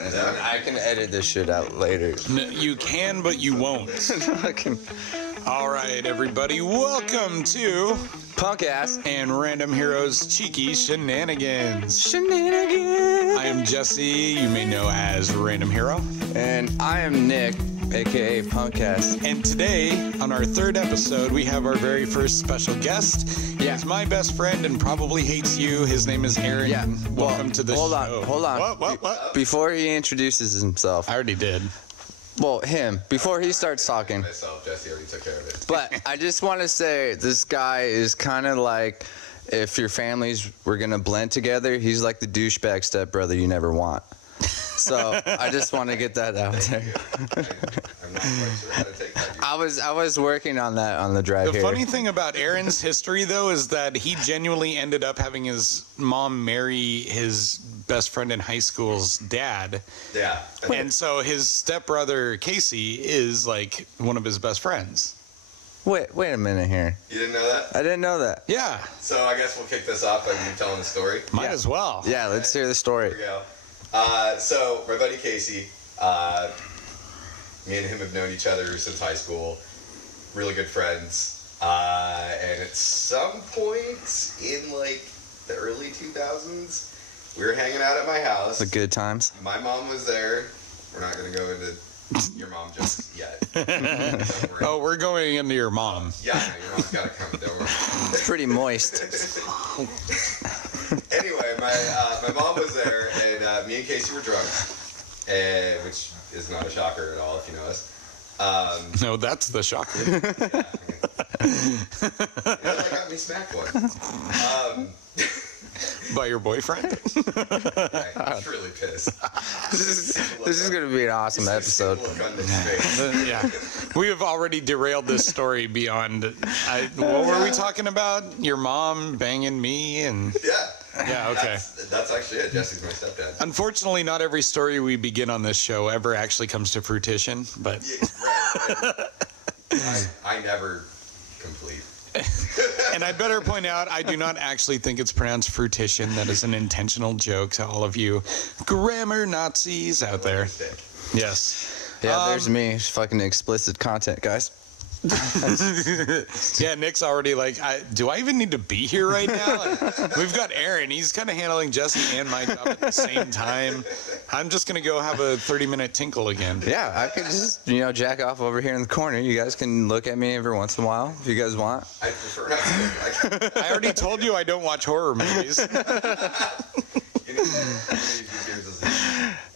I can edit this shit out later. You can, but you won't. All right, everybody, welcome to Punk ass and Random Heroes Cheeky Shenanigans. Shenanigans. I am Jesse, you may know as Random Hero. And I am Nick, aka Punk ass. And today, on our third episode, we have our very first special guest. He's my best friend and probably hates you. His name is Aaron. Yeah. Welcome to the show. Hold on. What? Before he introduces himself. I already did. Well, him. Before he starts talking. Myself, Jesse already took care of it. But I just want to say, this guy is kind of like, if your families were going to blend together, he's like the douchebag stepbrother you never want. So I just want to get that out there. I'm not quite sure how to take that. I was working on that on the drive here. The funny thing about Aaron's history, though, is that he genuinely ended up having his mom marry his best friend in high school's dad. Yeah. And so his stepbrother, Casey, is like one of his best friends. Wait a minute here. You didn't know that? I didn't know that. Yeah. So I guess we'll kick this off by you telling the story. Might as well. Yeah, let's hear the story. Here we go. So my buddy Casey, me and him have known each other since high school. Really good friends. And at some point in like the early 2000s, we were hanging out at my house. The good times. My mom was there. We're not going to go into your mom just yet. Oh, we're going into your mom. Yeah, no, your mom's got to come. Don't worry. It's pretty moist. Anyway, my mom was there, and me and Casey were drunk, which is not a shocker at all if you know us. No, that's the shocker. That got me smacked once. By your boyfriend? I'm really pissed. This is going to be an awesome episode. Look on this face. Yeah. We have already derailed this story beyond. What were we talking about? Your mom banging me and. Yeah, okay. That's actually it. Jesse's my stepdad. Unfortunately, not every story we begin on this show ever actually comes to fruition, but. Yeah, right. I never complete. And I better point out, I do not actually think it's pronounced fruition. That is an intentional joke to all of you grammar Nazis out there. Yes. Yeah, there's me. It's fucking explicit content, guys. Yeah, Nick's already like, do I even need to be here right now? We've got Aaron. He's kind of handling Jesse and my job at the same time. I'm just going to go have a 30-minute tinkle again. Yeah, I could just, jack off over here in the corner. You guys can look at me every once in a while if you guys want. I prefer not to. I already told you I don't watch horror movies.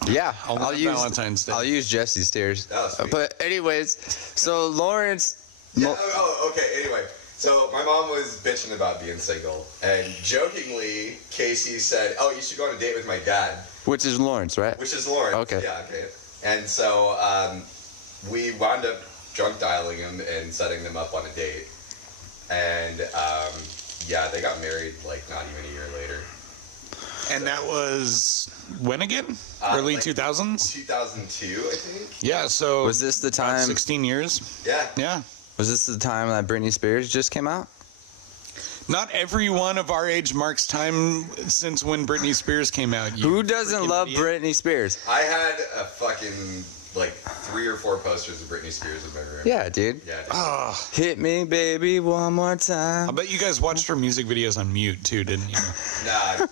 Yeah, I'll use Valentine's Day. I'll use Jesse's stairs. But anyways, so Lawrence. Okay. Anyway, so my mom was bitching about being single, and jokingly, Casey said, "Oh, you should go on a date with my dad." Which is Lawrence, right? Which is Lawrence. Okay. Yeah. Okay. And so we wound up drunk dialing him and setting them up on a date, and they got married like not even a year later. And that was when again? Early 2000s? 2002, I think. Yeah, so... Was this the time... 16 years? Yeah. Yeah. Was this the time that Britney Spears just came out? Not every one of our age marks time since when Britney Spears came out. Who doesn't love Britney Spears? I had a fucking... like 3 or 4 posters of Britney Spears in my room. Yeah, dude. Yeah, dude. Oh, Hit me, baby, one more time. I bet you guys watched her music videos on mute too, didn't you? Nah,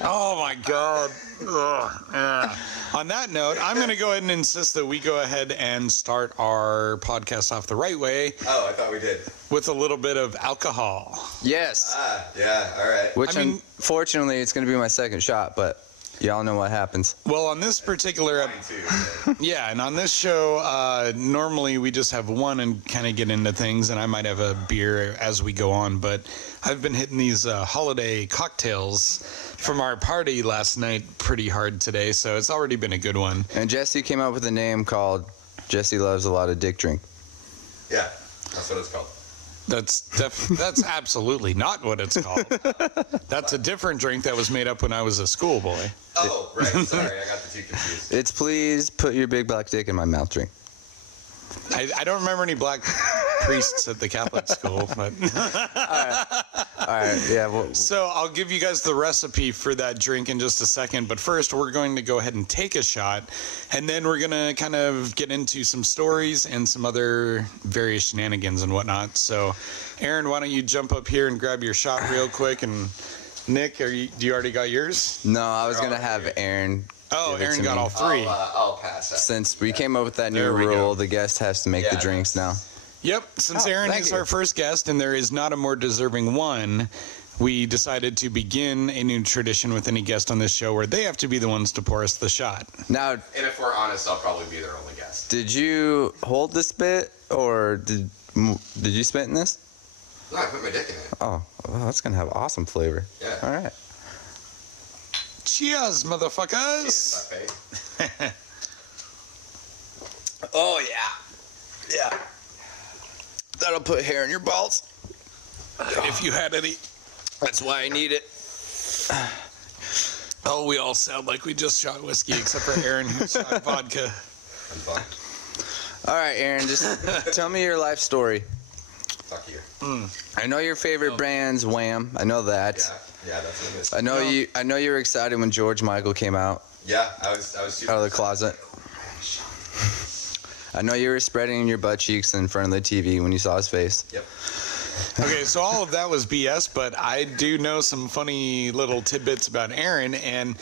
Oh my God. Ugh, yeah. On that note, I'm going to go ahead and insist that we go ahead and start our podcast off the right way. Oh, I thought we did. With a little bit of alcohol. Yes. Yeah, all right. Which, unfortunately, it's going to be my second shot, but y'all know what happens. Well, on this particular... Mine too. Yeah, and on this show, normally we just have one and kind of get into things, and I might have a beer as we go on, but I've been hitting these holiday cocktails from our party last night pretty hard today, so it's already been a good one. And Jesse came up with a name called Jesse Loves a Lot of Dick Drink. Yeah, that's what it's called. That's absolutely not what it's called. That's a different drink that was made up when I was a schoolboy. Oh, right. Sorry, I got the two confused. It's please put your big black dick in my mouth drink. I don't remember any black priests at the Catholic school, but... All right, yeah. Well, So I'll give you guys the recipe for that drink in just a second. But first, we're going to go ahead and take a shot. And then we're going to kind of get into some stories and some other various shenanigans and whatnot. So, Aaron, why don't you jump up here and grab your shot real quick? And Nick, do you already got yours? no, I was going to have Aaron. Oh, give it Aaron to got me. all three. I'll pass that. Since we came up with that new There we go. rule, the guest has to make the Yeah. drinks now. Yep, since Oh, Aaron thank is you. our first guest and there is not a more deserving one, we decided to begin a new tradition with any guest on this show where they have to be the ones to pour us the shot. Now, And if we're honest, I'll probably be their only guest. did you hold the spit, or did you spit in this? No, I put my dick in it. Oh, well, that's gonna have awesome flavor. Yeah. All right. Cheers, motherfuckers! It's my face. Oh yeah, yeah. That'll put hair in your balls. If you had any. That's why I need it. Oh, we all sound like we just shot whiskey except for Aaron who shot vodka. I'm fine. All right, Aaron, just tell me your life story. Fuck you. I know your favorite band's Wham. I know that. Yeah, that's what it is. I know No. you. I know you were excited when George Michael came out Yeah, I was super out of the closet. I know you were spreading your butt cheeks in front of the TV when you saw his face. Yep. Okay, so all of that was BS, but I do know some funny little tidbits about Aaron. And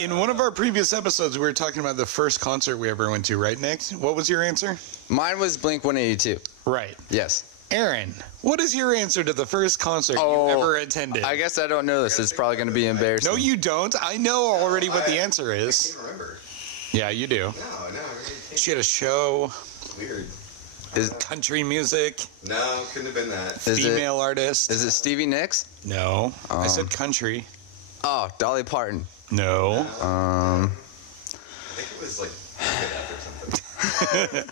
in one of our previous episodes, we were talking about the first concert we ever went to, right, Nick? What was your answer? Mine was Blink 182. Right. Yes. Aaron, what is your answer to the first concert Oh, you ever attended? I guess I don't know this. It's probably going to be embarrassing. No, you don't. I know already what the answer I is. can't remember. Yeah, you do. No, I really can't. She had a show, Weird. country music, No, couldn't have been that. Is female artist. Is it Stevie Nicks? No. I said country. Oh, Dolly Parton. No. I think it was like or something.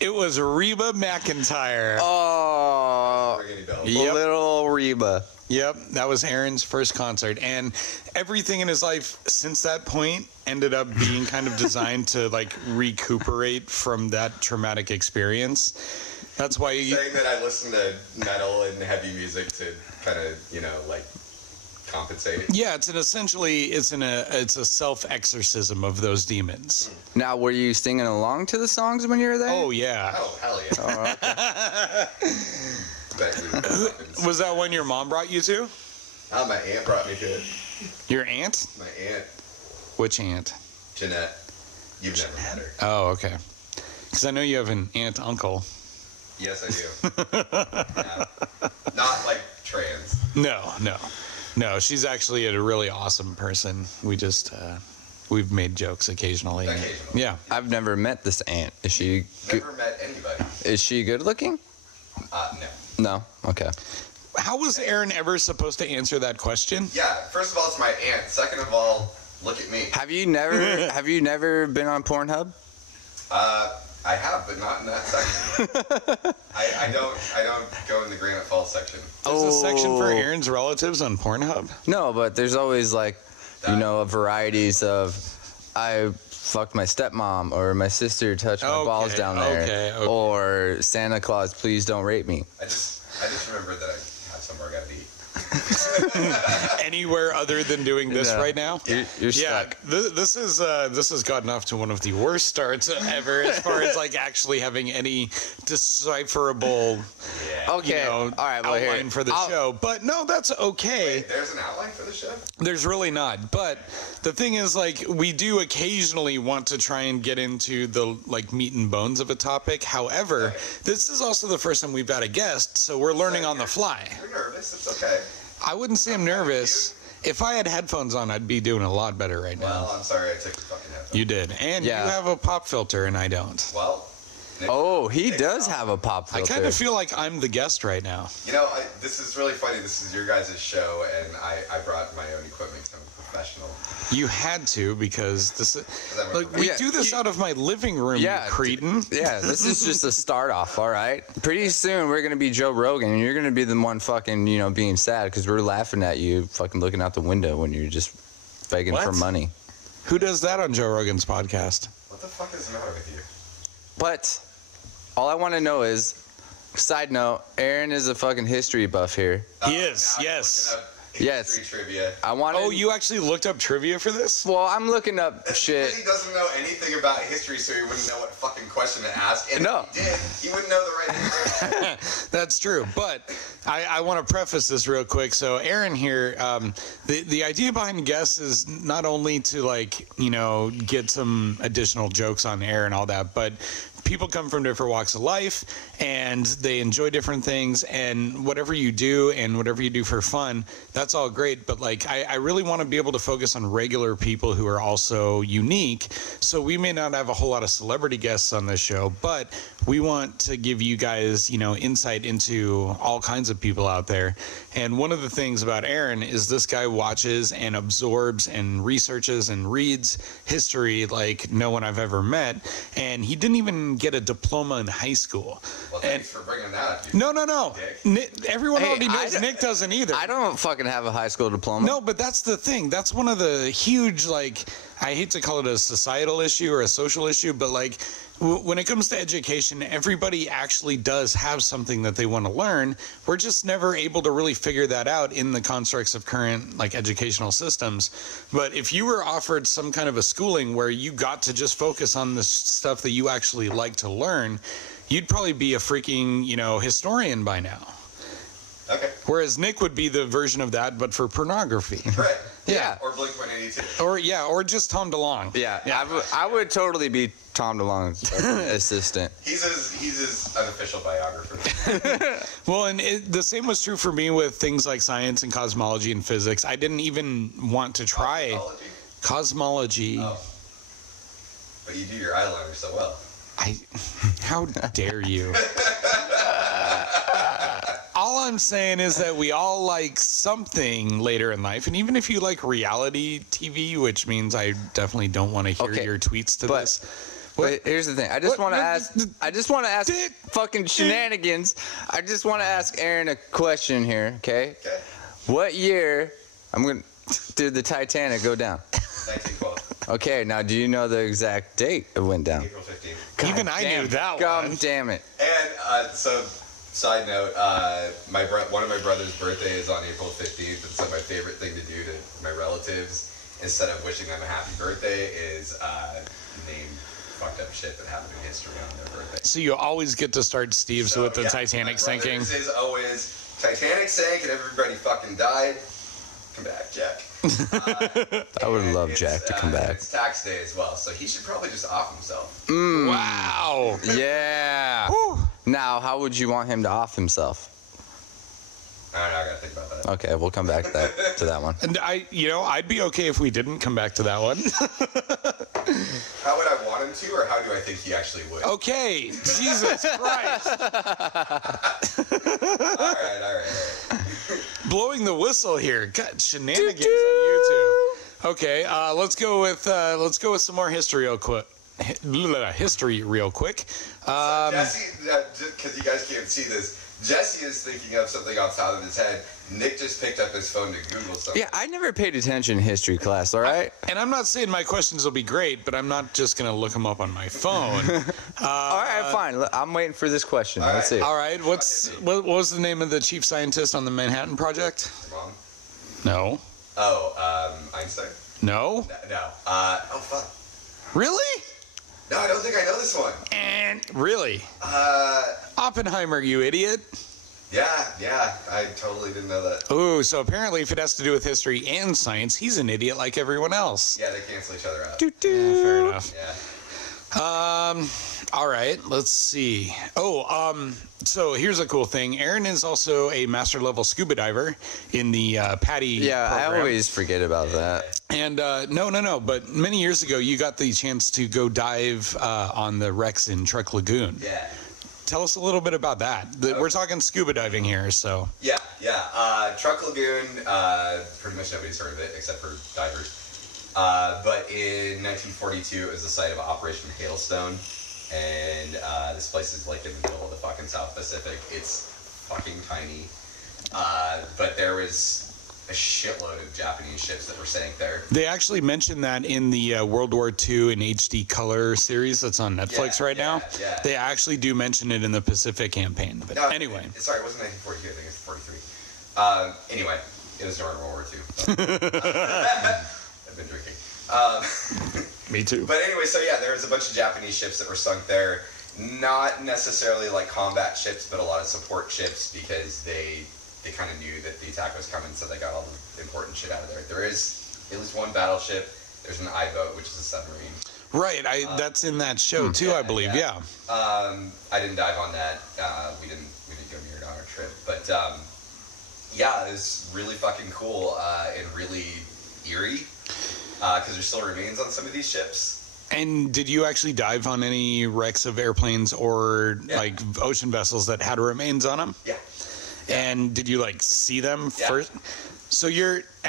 It was Reba McEntire. Oh, Ring any bells? Yep. little Reba. Yep, that was Aaron's first concert. And everything in his life since that point ended up being kind of designed to like recuperate from that traumatic experience. That's why you, Saying that I listen to metal and heavy music to kind of, like compensate. yeah, it's a self-exorcism of those demons. Now, were you singing along to the songs when you were there? Oh yeah. Oh, hell yeah. Bet we happens. Was that one your mom brought you to? Oh, my aunt brought me to it. Your aunt? My aunt, Which aunt? Jeanette. You've never met her. Oh, okay. Because I know you have an aunt uncle. Yes, I do. Yeah. Not like trans. No. She's actually a really awesome person. We just we've made jokes occasionally. Occasionally. Yeah. I've never met this aunt. Is she good? Never met anybody. Is she good looking? No. No. Okay. How was Aaron ever supposed to answer that question? Yeah, first of all, it's my aunt. Second of all, look at me. Have you never been on Pornhub? I have, but not in that section. I don't go in the Granite Falls section. There's a section for Oh. Aaron's relatives on Pornhub. No, but there's always like, varieties of, I fucked my stepmom, or my sister touched my balls down there, okay. or Santa Claus, please don't rape me. I just remember that I have somewhere I gotta be. Anywhere other than doing this Yeah. right now? You're Yeah, stuck. this has gotten off to one of the worst starts ever as far as like actually having any decipherable Okay. All right. Well, outline here. for the show. But no, that's okay. Wait, there's an outline for the show? There's really not. But the thing is, like, we do occasionally want to try and get into the like meat and bones of a topic. However, this is also the first time we've had a guest, so we're learning on the fly. You're nervous. It's okay. I wouldn't say I'm nervous. If I had headphones on, I'd be doing a lot better right now. Well, I'm sorry I took the fucking headphones. You did. And Yeah. you have a pop filter, and I don't. Well, Nick, Oh, he Nick's does out. have a pop I filter. kind of feel like I'm the guest right now. You know, this is really funny. This is your guys' show, and I brought my own equipment because I'm a professional. You had to because this is I'm a like we Yeah, do this out of my living room, Yeah, you cretin. Yeah, this is just a start off, all right? Pretty soon we're going to be Joe Rogan, and you're going to be the one fucking, being sad because we're laughing at you fucking looking out the window when you're just begging What? for money. Who does that on Joe Rogan's podcast? What the fuck is the matter with you? But all I want to know is, Side note, Aaron is a fucking history buff here. He is, Now I'm yes. looking up Yes. history trivia. I wanted. Oh, you actually looked up trivia for this? Well, I'm looking up That's shit. because he doesn't know anything about history, so he wouldn't know what fucking question to ask. And No. if he did, he wouldn't know the right answer. That's true. But I want to preface this real quick. So Aaron here, the idea behind guests is not only to, like, you know, get some additional jokes on air and all that, but people come from different walks of life and they enjoy different things, and whatever you do and whatever you do for fun, that's all great. But like, I really want to be able to focus on regular people who are also unique. So we may not have a whole lot of celebrity guests on this show, but we want to give you guys, you know, insight into all kinds of people out there. And one of the things about Aaron is this guy watches and absorbs and researches and reads history like no one I've ever met. And he didn't even get a diploma in high school. Well, thanks for bringing that up. No. Everyone Hey, already I knows don't- Nick doesn't either. I don't fucking have a high school diploma. No, but that's the thing. That's one of the huge, like, I hate to call it a societal issue or a social issue, but like, when it comes to education, everybody actually does have something that they want to learn. We're just never able to really figure that out in the constructs of current, like, educational systems. But if you were offered some kind of a schooling where you got to just focus on the stuff that you actually like to learn, you'd probably be a freaking, you know, historian by now. Okay. Whereas Nick would be the version of that, but for pornography. Right. Yeah. Or Blink-182. Or just Tom DeLonge. Yeah, I would totally be Tom DeLonge's assistant. He's his unofficial biographer. Well, and the same was true for me with things like science and cosmology and physics. I didn't even want to try cosmology. Oh. But you do your eyeliner so well. How dare you? All I'm saying is that we all like something later in life, and even if you like reality TV, which means I definitely don't want to hear Okay, your tweets to but- this. But here's the thing. I just want to ask. I just want to ask Dick. fucking Shenanigans. I just want to ask Aaron a question here. Okay. Okay. What year? I'm gonna. Did the Titanic go down? 1912. Okay. Now, do you know the exact date it went down? April 15th. God Even I damn knew it. that God one. damn it. And so, side note, one of my brother's birthday is on April 15th, and so my favorite thing to do to my relatives, instead of wishing them a happy birthday, is name fucked up shit that happened in history on their birthday. So you always get to start Steve's with the yeah, Titanic my sinking. brother's is always Titanic sank and everybody fucking died. Come back, Jack. I would And love it's, Jack to come back. It's tax day as well, so he should probably just off himself. Wow. Yeah. Whew. Now, how would you want him to off himself? I don't know, I gotta think about that. Okay, we'll come back to that one. And I'd be okay if we didn't come back to that one. How would I want him to, or how do I think he actually would? Okay, Jesus Christ. All right. Blowing the whistle here. God, Shenanigans on YouTube. Okay, let's go with some more history real quick. History real quick. Jesse, because you guys can't see this, Jesse is thinking of something off the top of his head. Nick just picked up his phone to Google something. Yeah, I never paid attention in history class. All right. And I'm not saying my questions will be great, but I'm not just going to look them up on my phone. All right, fine. I'm waiting for this question. Let's see. All right, what was the name of the chief scientist on the Manhattan Project? Wrong. No. Oh, Einstein? No? No. Oh, fuck. Really? No, I don't think I know this one. And really? Uh, Oppenheimer, you idiot. yeah, I totally didn't know that. Ooh, so apparently if it has to do with history and science, he's an idiot like everyone else. Yeah, they cancel each other out. Yeah, fair enough. Yeah. All right, let's see. So here's a cool thing. Aaron is also a master level scuba diver in the PADI Yeah, program. I always forget about that. And no, but many years ago you got the chance to go dive on the wrecks in Truck Lagoon. Yeah. Tell us a little bit about that. We're talking scuba diving here, so. Yeah. Truck Lagoon, pretty much nobody's heard of it except for divers. But in 1942, it was the site of Operation Hailstone. And this place is like in the middle of the fucking South Pacific. It's fucking tiny. But there was a shitload of Japanese ships that were sank there. They actually mentioned that in the World War II in HD color series that's on Netflix right now. Yeah. They actually do mention it in the Pacific campaign. But anyway. Sorry, it wasn't 1942. I think it's 43. Anyway, it was during World War II. So. I've been drinking. Me too. But anyway, so yeah, there was a bunch of Japanese ships that were sunk there. Not necessarily like combat ships, but a lot of support ships because they kind of knew that the attack was coming, so they got all the important shit out of there. There is at least one battleship. There's an I-boat, which is a submarine. Right, that's in that show too, I believe. Yeah. I didn't dive on that. We didn't go near it on our trip, but yeah, it was really fucking cool and really eerie because there still remains on some of these ships. And did you actually dive on any wrecks of airplanes or like ocean vessels that had remains on them? Yeah. And did you like see them first? So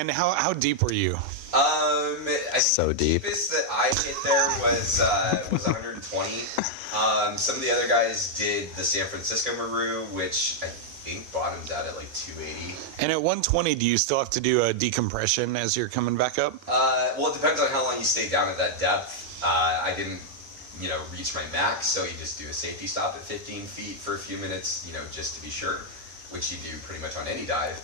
how deep were you? So deep. The deepest that I hit there was 120. Some of the other guys did the San Francisco Maru, which I think bottomed out at like 280. And at 120, do you still have to do a decompression as you're coming back up? Well, it depends on how long you stay down at that depth. I didn't, reach my max, so you just do a safety stop at 15 feet for a few minutes, just to be sure, which you do pretty much on any dive.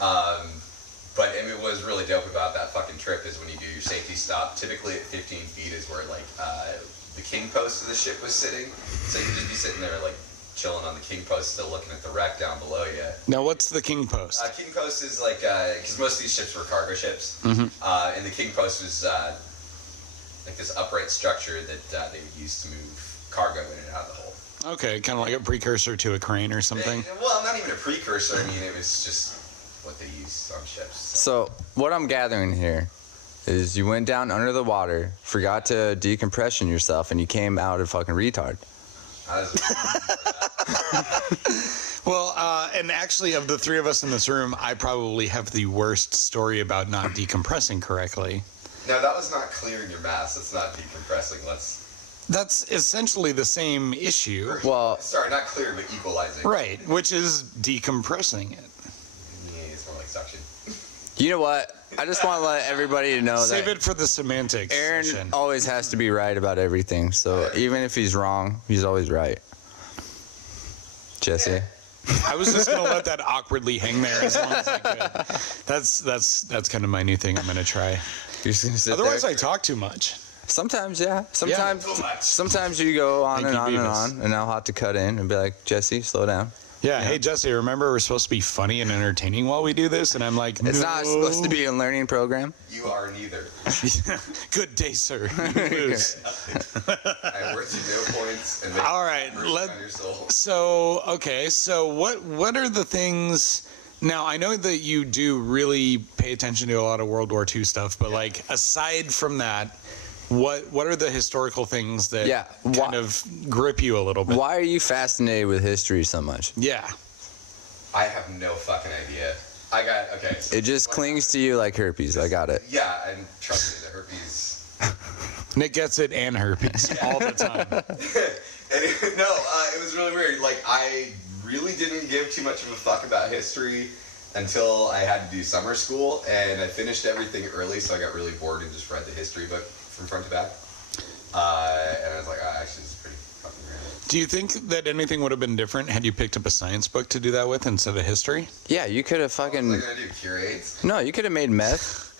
But what was really dope about that fucking trip is when you do your safety stop, typically at 15 feet is where like the king post of the ship was sitting. So you can just be sitting there like chilling on the king post, still looking at the wreck down below you. Now, what's the king post? King post is like, because most of these ships were cargo ships, and the king post was like this upright structure that they would use to move cargo in and out of the hole. Okay, kind of like a precursor to a crane or something. Well, not even a precursor. I mean, it was just what they used on ships. So what I'm gathering here is you went down under the water, forgot to decompression yourself, and you came out a fucking retard. Well, and actually, of the three of us in this room, I probably have the worst story about not decompressing correctly. No, that was not clearing your mass. That's not decompressing. That's essentially the same issue. Well, sorry, not clearing, but equalizing. Right, which is decompressing it. Yeah, it's more like suction. You know what? I just want to let everybody know Save that it for the semantics. Aaron session. always has to be right about everything. So even if he's wrong, he's always right. Jesse. I was just gonna let that awkwardly hang there as long as I could. That's kind of my new thing. I'm gonna try. You're just gonna sit Otherwise, there? I talk too much. Sometimes, yeah. Sometimes, too much. sometimes you go on Thank and you, on and Beavis. on, and I'll have to cut in and be like, Jesse, slow down. Yeah. Hey, Jesse, remember we're supposed to be funny and entertaining while we do this? And I'm like, It's not supposed to be a learning program. You are neither. Good day, sir. You lose. I worth you no points. And All right. on your soul. So, okay. So what are the things... Now, I know that you do really pay attention to a lot of World War II stuff, but like aside from that, what are the historical things that kind of grip you a little bit? Why are you fascinated with history so much? Yeah. I have no fucking idea. Okay. So It just clings to you like herpes. I got it. Yeah, and trust me, the herpes. Nick gets it and herpes all the time. It was really weird. Like, I really didn't give too much of a fuck about history until I had to do summer school, and I finished everything early, so I got really bored and just read the history book from front to back. And I was like, actually, this is pretty fucking random. Do you think that anything would have been different had you picked up a science book to do that with instead of history? Yeah, you could have fucking... What was I gonna do, cure AIDS? No, you could have made meth.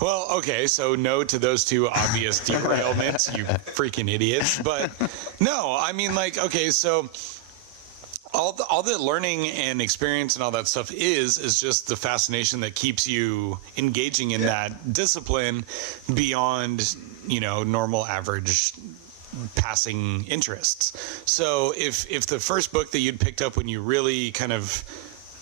Well, okay, so no to those two obvious derailments, you freaking idiots. But no, I mean, like, okay, so all that learning and experience and all that stuff is just the fascination that keeps you engaging in that discipline beyond, normal average passing interests. So if the first book that you'd picked up when you really kind of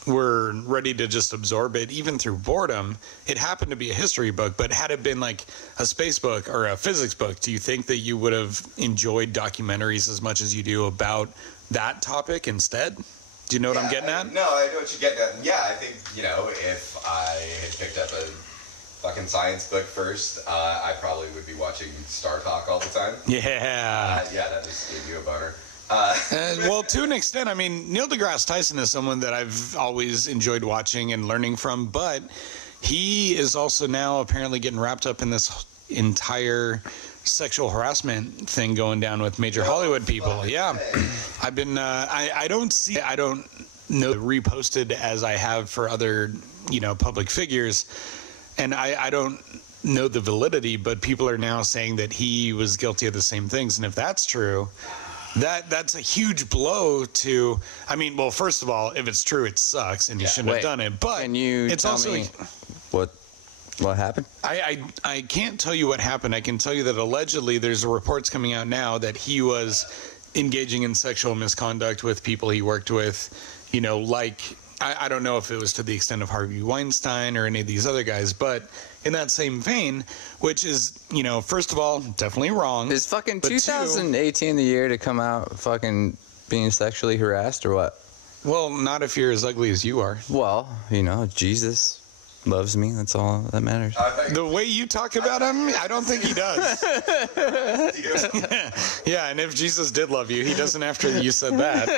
were ready to just absorb it, even through boredom, it happened to be a history book, but had it been like a space book or a physics book, do you think that you would have enjoyed documentaries as much as you do about that topic instead? Do you know what I'm getting at? No, I know what you're getting at. Yeah, I think, if I had picked up a fucking science book first, I probably would be watching Star Talk all the time. Yeah. Yeah, that just gave you a boner. Well, to an extent, I mean, Neil deGrasse Tyson is someone that I've always enjoyed watching and learning from, but he is also now apparently getting wrapped up in this entire sexual harassment thing going down with major Hollywood people. Yeah. I've been, I don't know reposted as I have for other, public figures. And I don't know the validity, but people are now saying that he was guilty of the same things. And if that's true, that's a huge blow to, well, first of all, if it's true, it sucks and you shouldn't have done it. But can you it's tell also me what happened? I can't tell you what happened. I can tell you that allegedly there's reports coming out now that he was engaging in sexual misconduct with people he worked with, I don't know if it was to the extent of Harvey Weinstein or any of these other guys, but in that same vein, which is, first of all, definitely wrong. Is fucking 2018 the year to come out fucking being sexually harassed or what? Well, not if you're as ugly as you are. Well, Jesus loves me. That's all that matters. The way you talk about him, I don't think he does. Yeah, and if Jesus did love you, he doesn't after you said that.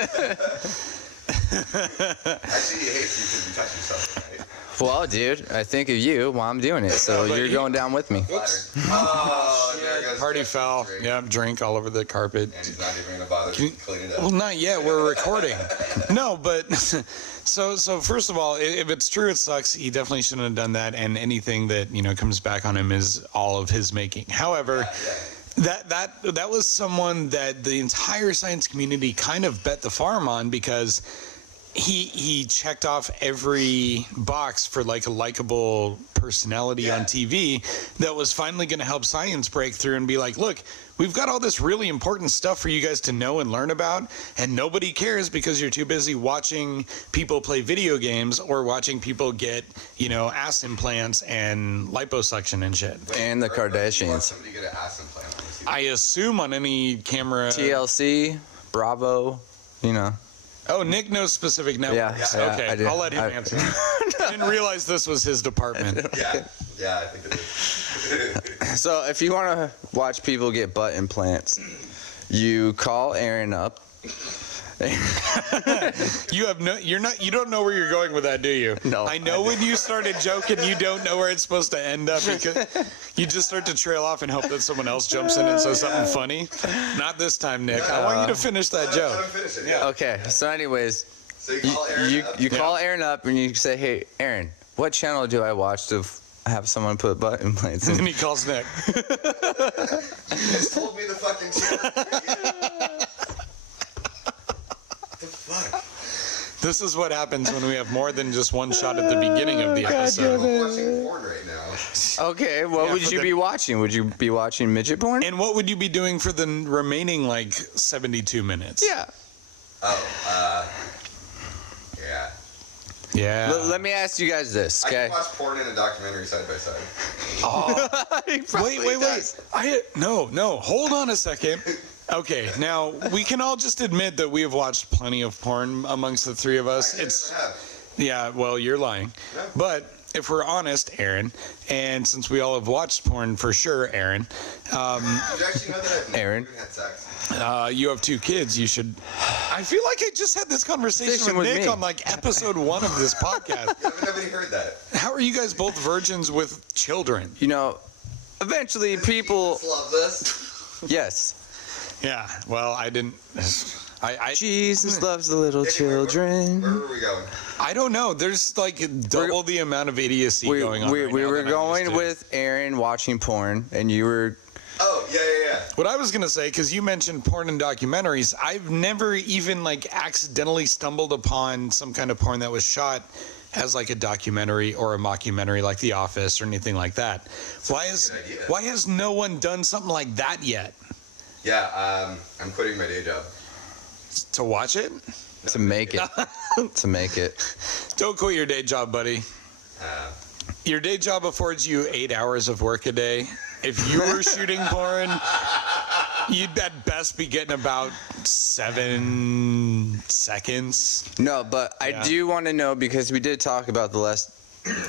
Actually, he hates you because you touch yourself, right? Well, dude, I think of you while I'm doing it, so you're going down with me. Oops. Oh, there goes Party foul. Yeah, drink all over the carpet. And he's not even going to bother to clean it up. Well, not yet. We're recording. No, but so first of all, if it's true, it sucks. He definitely shouldn't have done that, and anything that comes back on him is all of his making. However. That was someone that the entire science community kind of bet the farm on because he checked off every box for like a likable personality on TV that was finally going to help science break through and be like, look, we've got all this really important stuff for you guys to know and learn about, and nobody cares because you're too busy watching people play video games or watching people get, ass implants and liposuction and shit. And the Kardashians. Somebody get an ass implant. I assume on any camera. TLC, Bravo, Oh, Nick knows specific networks. Yeah, okay, I'll let him answer. I didn't realize this was his department. Yeah, I think it is. So if you want to watch people get butt implants, you call Aaron up. You don't know where you're going with that, do you? No. I know when you started joking, you don't know where it's supposed to end up because you just start to trail off and hope that someone else jumps in and says something funny. Not this time, Nick. I want you to finish that joke. Let him finish it, yeah. Okay, so anyways, So you call Aaron up. you call Aaron up and you say, hey, Aaron, what channel do I watch to have someone put butt implants in? And he calls Nick. You just told me the fucking shit. The fuck? This is what happens when we have more than just one shot at the beginning of the episode. I'm watching porn right now. Okay, what would you be watching? Would you be watching midget porn? And what would you be doing for the remaining 72 minutes? Yeah. Oh, yeah. Yeah. Let me ask you guys this, I okay? can watch porn and a documentary side by side. Wait. No. Hold on a second. Okay, now we can all just admit that we have watched plenty of porn amongst the three of us. Yeah, well, you're lying. Yeah. But if we're honest, Aaron, and since we all have watched porn for sure, Aaron. Did you actually know that I've Aaron. never had sex? You have 2 kids. You should. I feel like I just had this conversation with Nick me. on episode 1 of this podcast. Yeah, but nobody heard that. How are you guys both virgins with children? Eventually people... Jesus loves us. Yes. Yeah, well, I didn't. Jesus loves the little children. Where were we going? I don't know. There's double the amount of idiocy going on. We right now were than I going used to. with Aaron watching porn, and you were... Oh, yeah. What I was going to say, because you mentioned porn and documentaries, I've never even accidentally stumbled upon some kind of porn that was shot as a documentary or a mockumentary like The Office or anything like that. Why has no one done something like that yet? Yeah, I'm quitting my day job. To watch it? To make it. To make it. Don't quit your day job, buddy. Your day job affords you 8 hours of work a day. If you were shooting porn, you'd at best be getting about 7 seconds. No, but I do want to know, because we did talk about the last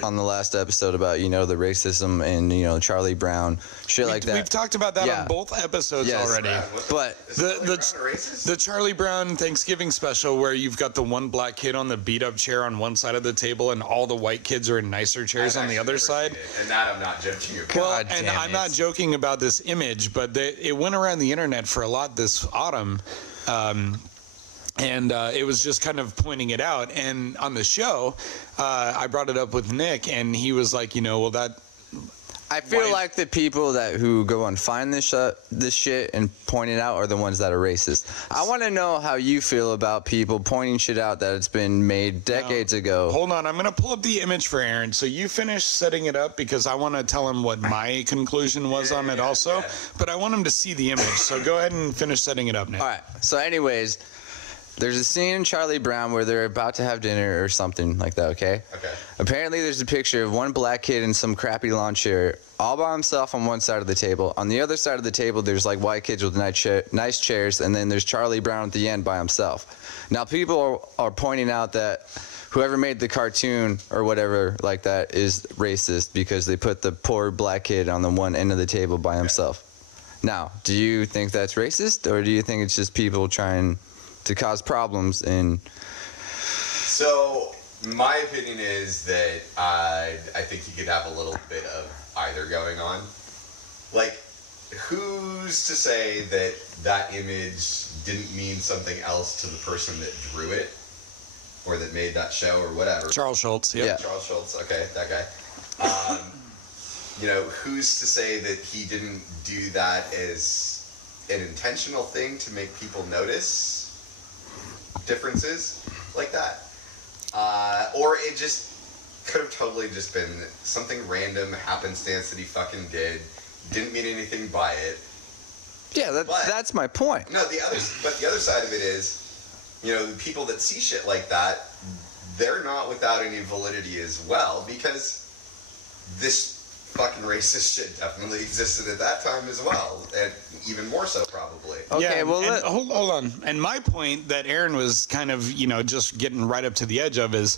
on the last episode about, you know, the racism and, you know, Charlie Brown, shit like that. We've talked about that on both episodes already. But the Charlie Brown Thanksgiving special where you've got the one black kid on the beat up chair on one side of the table and all the white kids are in nicer chairs on the other side. And that I'm not joking about. Well, and I'm not joking about this image, but it went around the internet for a lot this autumn. And it was just kind of pointing it out. And on the show, I brought it up with Nick, and he was like, you know, well, that... I feel like the people who go and find this shit and point it out are the ones that are racist. I want to know how you feel about people pointing shit out that it's been made decades ago. Hold on, I'm going to pull up the image for Aaron. So you finish setting it up because I want to tell him what my conclusion was on it also. But I want him to see the image. So go ahead and finish setting it up now. All right. So anyways... There's a scene in Charlie Brown where they're about to have dinner or something like that, okay? Okay. Apparently there's a picture of one black kid in some crappy lawn chair all by himself on one side of the table. On the other side of the table, there's like white kids with nice chairs, and then there's Charlie Brown at the end by himself. Now people are pointing out that whoever made the cartoon or whatever like that is racist because they put the poor black kid on the one end of the table by himself. Now, do you think that's racist, or do you think it's just people trying to cause problems? And so my opinion is that I think you could have a little bit of either going on. Like, who's to say that that image didn't mean something else to the person that drew it or that made that show or whatever? Charles Schultz, yeah. Charles Schultz, okay, that guy. You know, who's to say that he didn't do that as an intentional thing to make people notice differences like that, or it just could have totally just been something random happenstance that he fucking didn't mean anything by it. Yeah, that's my point. No, the other side of it is, you know, the people that see shit like that, they're not without any validity as well, because this fucking racist shit definitely existed at that time as well, and even more so probably. Okay, yeah, well, hold on. And my point that Aaron was kind of, you know, just getting right up to the edge of is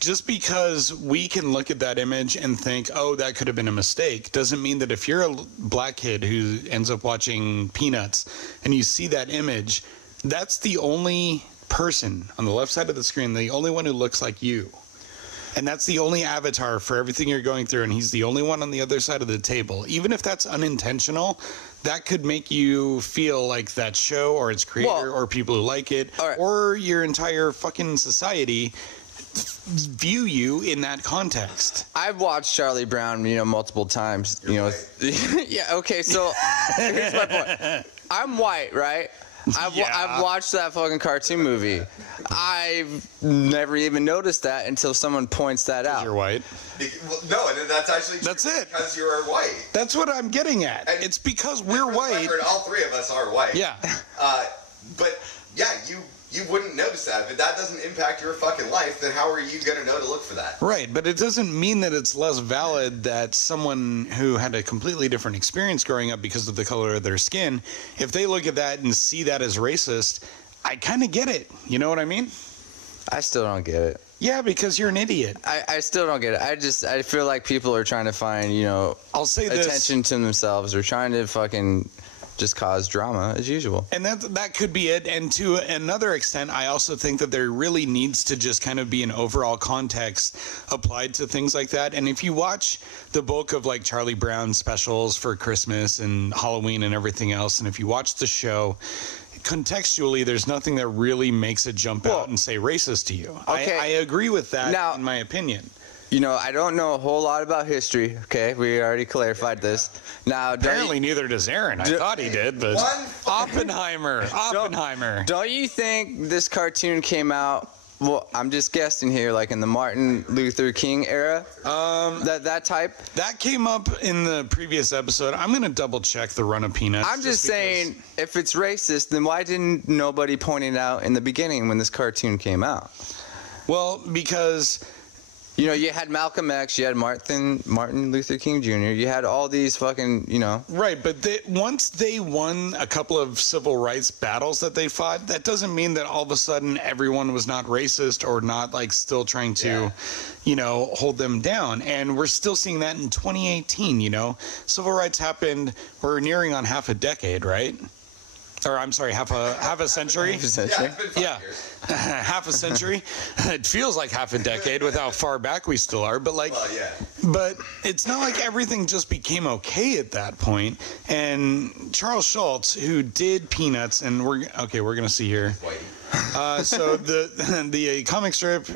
just because we can look at that image and think, oh, that could have been a mistake, doesn't mean that if you're a black kid who ends up watching Peanuts and you see that image, that's the only person on the left side of the screen, the only one who looks like you. And that's the only avatar for everything you're going through, and he's the only one on the other side of the table. Even if that's unintentional, that could make you feel like that show or its creator or people who like it or your entire fucking society view you in that context. I've watched Charlie Brown, you know, multiple times. You know, yeah. Okay, so here's my point. I'm white, right? I've watched that fucking cartoon movie. I've never even noticed that until someone points that out. You're white. No, that's actually that's it. Because you're white. That's what I'm getting at. And it's because we're white. Record, all three of us are white. Yeah. But yeah, you wouldn't notice that. If that doesn't impact your fucking life, then how are you going to know to look for that? Right, but it doesn't mean that it's less valid that someone who had a completely different experience growing up because of the color of their skin, if they look at that and see that as racist, I kind of get it. You know what I mean? I still don't get it. Yeah, because you're an idiot. I still don't get it. I feel like people are trying to find, you know, I'll say attention to themselves, or trying to fucking just cause drama as usual. And that could be it. And to another extent, I also think that there really needs to just kind of be an overall context applied to things like that. And if you watch the bulk of like Charlie Brown specials for Christmas and Halloween and everything else, and if you watch the show, contextually, there's nothing that really makes it jump out and say racist to you. Okay. I agree with that, now, in my opinion. You know, I don't know a whole lot about history, okay? We already clarified this. Now, apparently neither does Aaron. I thought he did, but Oppenheimer. Don't you think this cartoon came out, well, I'm just guessing here, like in the Martin Luther King era? That type? That came up in the previous episode. I'm going to double check the run of Peanuts. I'm just saying, if it's racist, then why didn't nobody point it out in the beginning when this cartoon came out? Well, because... You know, you had Malcolm X, you had Martin Luther King Jr., you had all these fucking, you know. Right, but once they won a couple of civil rights battles that they fought, that doesn't mean that all of a sudden everyone was not racist or not, like, still trying to, you know, hold them down. And we're still seeing that in 2018, you know. Civil rights happened, we're nearing on half a decade, right? Or I'm sorry, half a century. Yeah, it's been 5 years. Half a century. It feels like half a decade with how far back we still are. But like, but it's not like everything just became okay at that point. And Charles Schulz, who did Peanuts, and we're gonna see here. So the comic strip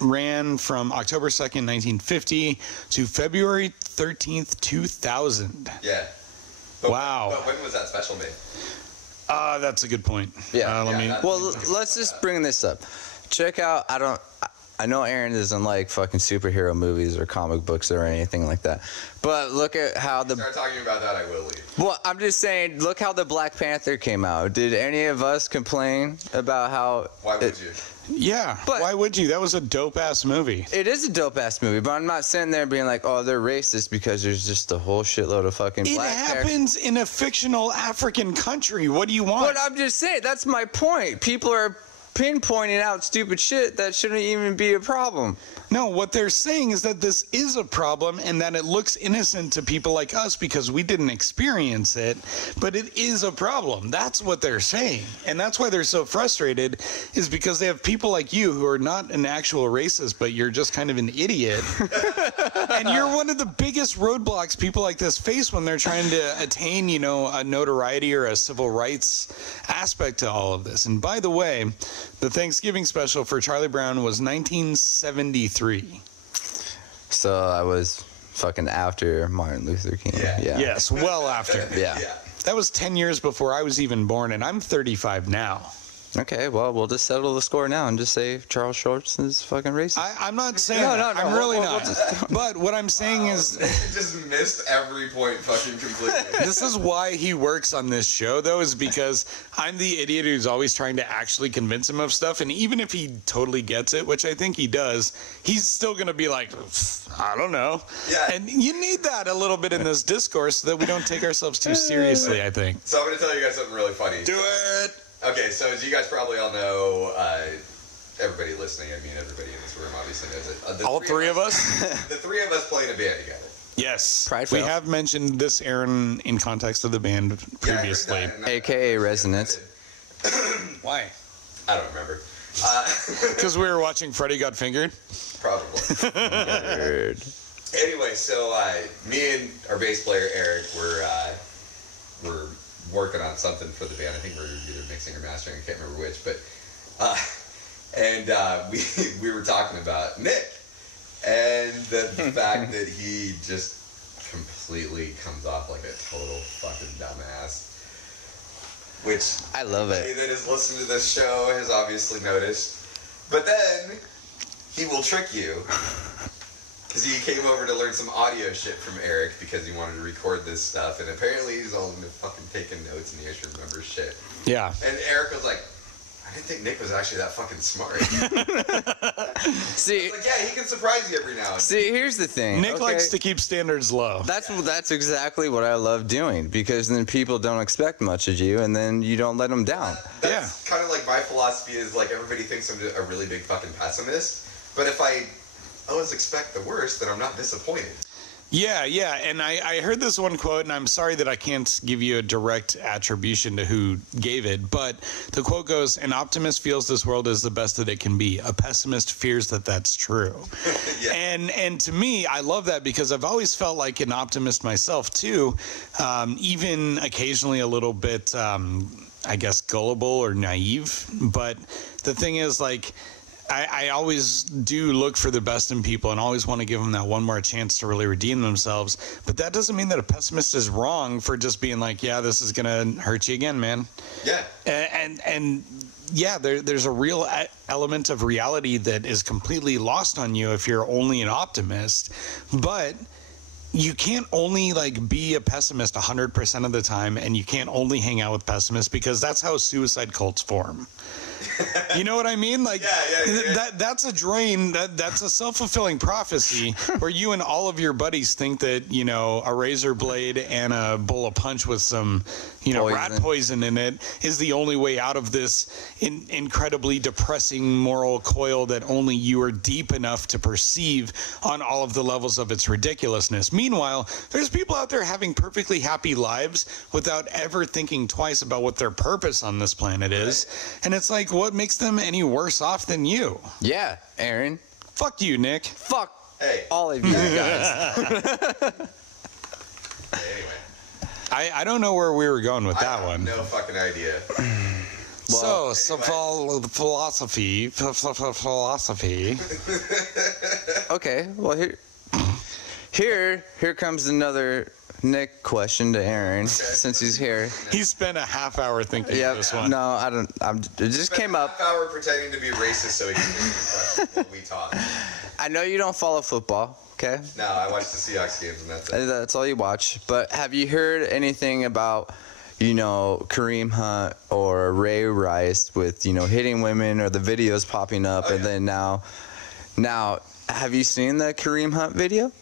ran from October 2nd, 1950 to February 13th, 2000. Yeah. Wow. But when was that special made? That's a good point. Yeah. Well, let's just bring this up. Check out. I know Aaron doesn't like fucking superhero movies or comic books or anything like that. But look at how Start talking about that, I will leave. Well, I'm just saying. Look how the Black Panther came out. Did any of us complain about how? Why would you? Yeah, but why would you? That was a dope-ass movie. It is a dope-ass movie, but I'm not sitting there being like, oh, they're racist because there's just a whole shitload of fucking black characters. It happens in a fictional African country. What do you want? But I'm just saying, that's my point. People are pinpointing out stupid shit that shouldn't even be a problem. No, what they're saying is that this is a problem and that it looks innocent to people like us because we didn't experience it, but it is a problem. That's what they're saying. And that's why they're so frustrated, is because they have people like you who are not an actual racist, but you're just kind of an idiot. And you're one of the biggest roadblocks people like this face when they're trying to attain, you know, a notoriety or a civil rights aspect to all of this. And by the way, the Thanksgiving special for Charlie Brown was 1973. So I was fucking after Martin Luther King. Yeah. Yes, well after. Yeah. That was 10 years before I was even born, and I'm 35 now. Okay, well, we'll just settle the score now and just say Charles Schulz is fucking racist. I'm not saying No, that. no, no. I'm really We'll not. just- But what I'm saying is... just missed every point fucking completely. This is why he works on this show, though, is because I'm the idiot who's always trying to actually convince him of stuff. And even if he totally gets it, which I think he does, he's still going to be like, I don't know. Yeah. And you need that a little bit in this discourse so that we don't take ourselves too seriously, I think. So I'm going to tell you guys something really funny. Do it! Okay, so as you guys probably all know, everybody listening, I mean everybody in this room obviously knows it. All three of us? The three of us play in a band together. Yes. Pride We Fail. have mentioned this, Aaron, in context of the band previously. Yeah, I heard that, AKA Resonance. Why? I don't remember. Because we were watching Freddy Got Fingered? Probably. Nerd. Anyway, so me and our bass player Eric were working on something for the band. I think we were either mixing or mastering. I can't remember which, but we were talking about Nick and the fact that he just completely comes off like a total fucking dumbass. Which I love it. anybody that has listened to this show has obviously noticed. But then he will trick you. Because he came over to learn some audio shit from Eric because he wanted to record this stuff, and apparently he's all into fucking taking notes and he actually remembers shit. Yeah. And Eric was like, I didn't think Nick was actually that fucking smart. See, Like, yeah, he can surprise you every now and then. see, here's the thing. Nick okay? likes to keep standards low. That's exactly what I love doing, because then people don't expect much of you, and then you don't let them down. That's kind of like my philosophy is like everybody thinks I'm a really big fucking pessimist, but if I always expect the worst, then I'm not disappointed. Yeah, and I heard this one quote, and I'm sorry that I can't give you a direct attribution to who gave it, but the quote goes, an optimist feels this world is the best that it can be. A pessimist fears that that's true. Yeah. And to me, I love that because I've always felt like an optimist myself, too, even occasionally a little bit, I guess, gullible or naive. But the thing is, like, I always do look for the best in people and always want to give them that one more chance to really redeem themselves. But that doesn't mean that a pessimist is wrong for just being like, yeah, this is going to hurt you again, man. Yeah. And yeah, there's a real element of reality that is completely lost on you if you're only an optimist. But you can't only like be a pessimist 100% of the time, and you can't only hang out with pessimists, because that's how suicide cults form. You know what I mean? Like, Yeah. that's a drain. That's a self-fulfilling prophecy where you and all of your buddies think that, you know, a razor blade and a bowl of punch with some, you know, rat poison in it is the only way out of this incredibly depressing moral coil that only you are deep enough to perceive on all of the levels of its ridiculousness. Meanwhile, there's people out there having perfectly happy lives without ever thinking twice about what their purpose on this planet is. And it's like, what makes them any worse off than you? Yeah, Aaron. Fuck you, Nick. Fuck Hey. all of you guys. Anyway. I don't know where we were going with that one. No fucking idea. So philosophy. Okay, well here comes another Nick question to Aaron, since he's here. He spent a half hour thinking of this one. No, I don't. It just came up. Half hour pretending to be racist so he can answer this question while we talk. I know you don't follow football, okay? No, I watch the Seahawks games and that's it. That's all you watch. But have you heard anything about, you know, Kareem Hunt or Ray Rice with, you know, hitting women, or the videos popping up, and then now, have you seen the Kareem Hunt video?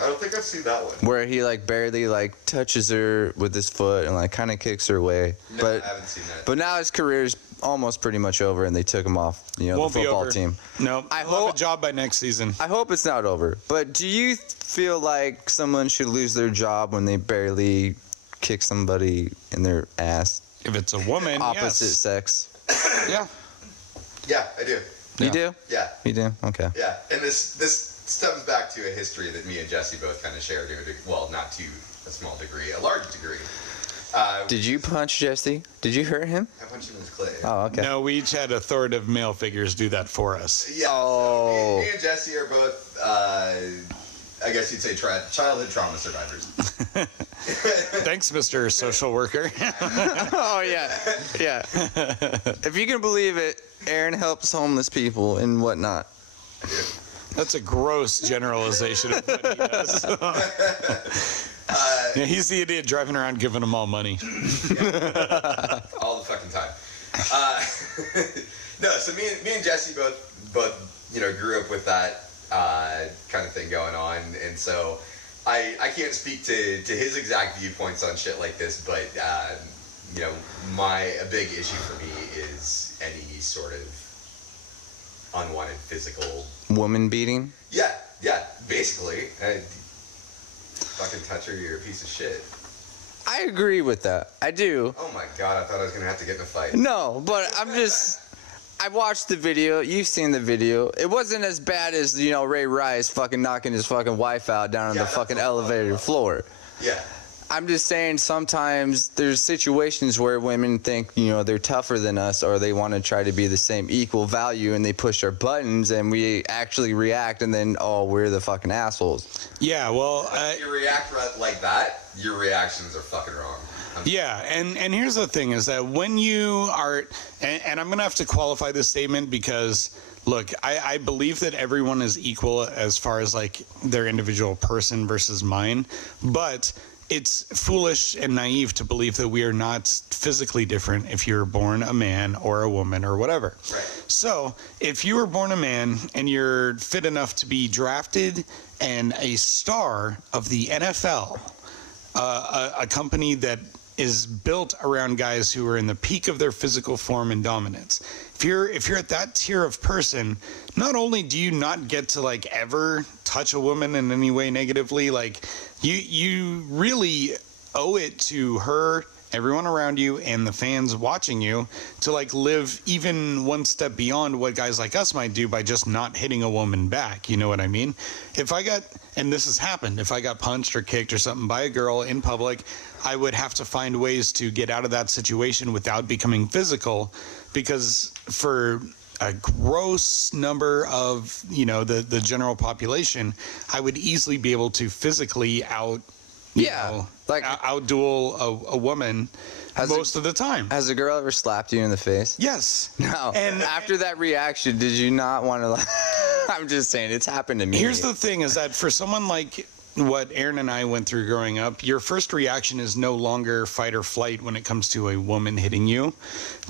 I don't think I've seen that one. Where he like barely like touches her with his foot and like kind of kicks her away. No, but I haven't seen that. But now his career's almost pretty much over, and they took him off, you know, Won't the be football over. team. No, I he'll have hope- a job by next season. I hope it's not over. But do you feel like someone should lose their job when they barely kick somebody in their ass? If it's a woman, Opposite yes. sex. Yeah. Yeah, I do. You do? Yeah. You do? Okay. Yeah, and this stems back to a history that me and Jesse both kind of share to not to a small degree, a large degree. Did you punch Jesse? Did you hurt him? I punched him in his clit. Oh, okay. No, we each had authoritative male figures do that for us. Yeah. Oh. So me and Jesse are both, I guess you'd say, childhood trauma survivors. Thanks, Mr. Social Worker. Oh, yeah. Yeah. If you can believe it, Aaron helps homeless people and whatnot. That's a gross generalization of what he does. Yeah, he's the idiot driving around giving them all money. All the fucking time. No, so me and Jesse both you know, grew up with that kind of thing going on, and so I can't speak to his exact viewpoints on shit like this, but you know, a big issue for me is any sort of unwanted physical Woman beating? Yeah, basically. Fucking touch her, you're a piece of shit. I agree with that. I do. Oh my god, I thought I was gonna have to get in a fight. No, but I watched the video. You've seen the video. It wasn't as bad as, you know, Ray Rice fucking knocking his fucking wife out down on the fucking elevator floor. Yeah. I'm just saying sometimes there's situations where women think, you know, they're tougher than us, or they want to try to be the same equal value, and they push our buttons and we actually react, and then, oh, we're the fucking assholes. Yeah, well... if you react like that, your reactions are fucking wrong. Yeah, and here's the thing is that when you are... And I'm going to have to qualify this statement because, look, I believe that everyone is equal as far as, like, their individual person versus mine, but... It's foolish and naive to believe that we are not physically different if you're born a man or a woman or whatever. Right. So if you were born a man and you're fit enough to be drafted and a star of the NFL, a company that is built around guys who are in the peak of their physical form and dominance. If you're at that tier of person, not only do you not get to like ever touch a woman in any way negatively, like you really owe it to her, everyone around you, and the fans watching you to like live even one step beyond what guys like us might do by just not hitting a woman back. You know what I mean? If I got, and this has happened, if I got punched or kicked or something by a girl in public, I would have to find ways to get out of that situation without becoming physical, because for a gross number of, you know, the general population, I would easily be able to physically outduel a woman most of the time. Has a girl ever slapped you in the face? Yes. No. And after that reaction, did you not want to? I'm just saying, it's happened to me. Here's the thing: is that for someone like what Aaron and I went through growing up, your first reaction is no longer fight or flight when it comes to a woman hitting you.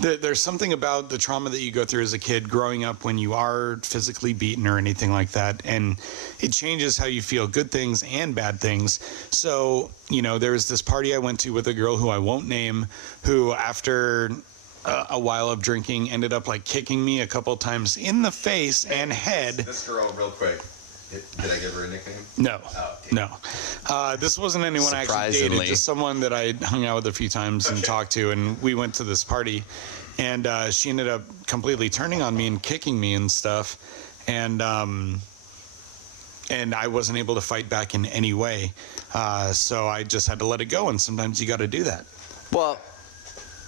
There's something about the trauma that you go through as a kid growing up when you are physically beaten or anything like that, and it changes how you feel, good things and bad things. So, there was this party I went to with a girl who I won't name, who after a while of drinking ended up like kicking me a couple times in the face and head. This girl, real quick. Did I give her a nickname? No, oh, no. This wasn't anyone I actually dated, just someone that I hung out with a few times and talked to, and we went to this party, and she ended up completely turning on me and kicking me and stuff, and I wasn't able to fight back in any way, so I just had to let it go, and sometimes you got to do that. Well,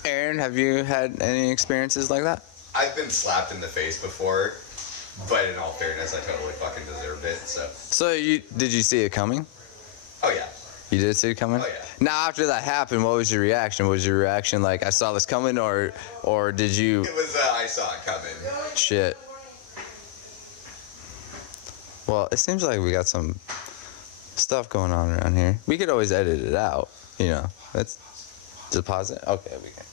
Aaron, have you had any experiences like that? I've been slapped in the face before. But in all fairness, I totally fucking deserved it, so. So did you see it coming? Oh, yeah. You did see it coming? Oh, yeah. Now, after that happened, what was your reaction? Was your reaction like, I saw this coming, or did you... It was, I saw it coming. Shit. Well, it seems like we got some stuff going on around here. We could always edit it out, Let's deposit. Okay, we can.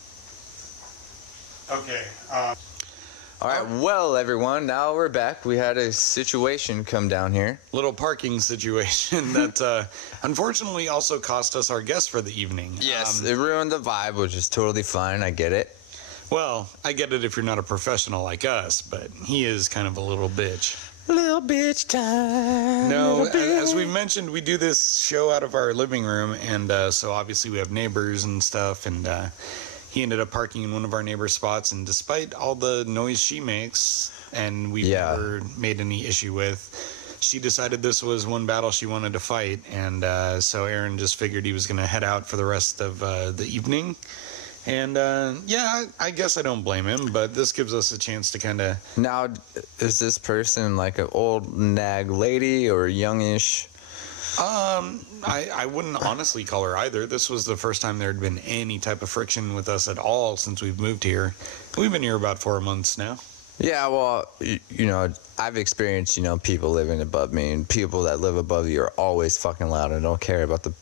Okay, All right, well, everyone, now we're back. We had a situation come down here. Little parking situation that unfortunately also cost us our guest for the evening. Yes, it ruined the vibe, which is totally fine. I get it. Well, I get it if you're not a professional like us, but he is kind of a little bitch. Little bitch time. No, as we mentioned, we do this show out of our living room, and so obviously we have neighbors and stuff, and he ended up parking in one of our neighbor's spots, and despite all the noise she makes, and we've never made any issue with, she decided this was one battle she wanted to fight, and so Aaron just figured he was going to head out for the rest of the evening. And I guess I don't blame him, but this gives us a chance to kind of... Now, is this person like an old nag lady or youngish? I wouldn't honestly call her either. This was the first time there had been any type of friction with us at all since we've moved here. We've been here about 4 months now. Yeah, well, I've experienced, people living above me, and people that live above you are always fucking loud and don't care about the,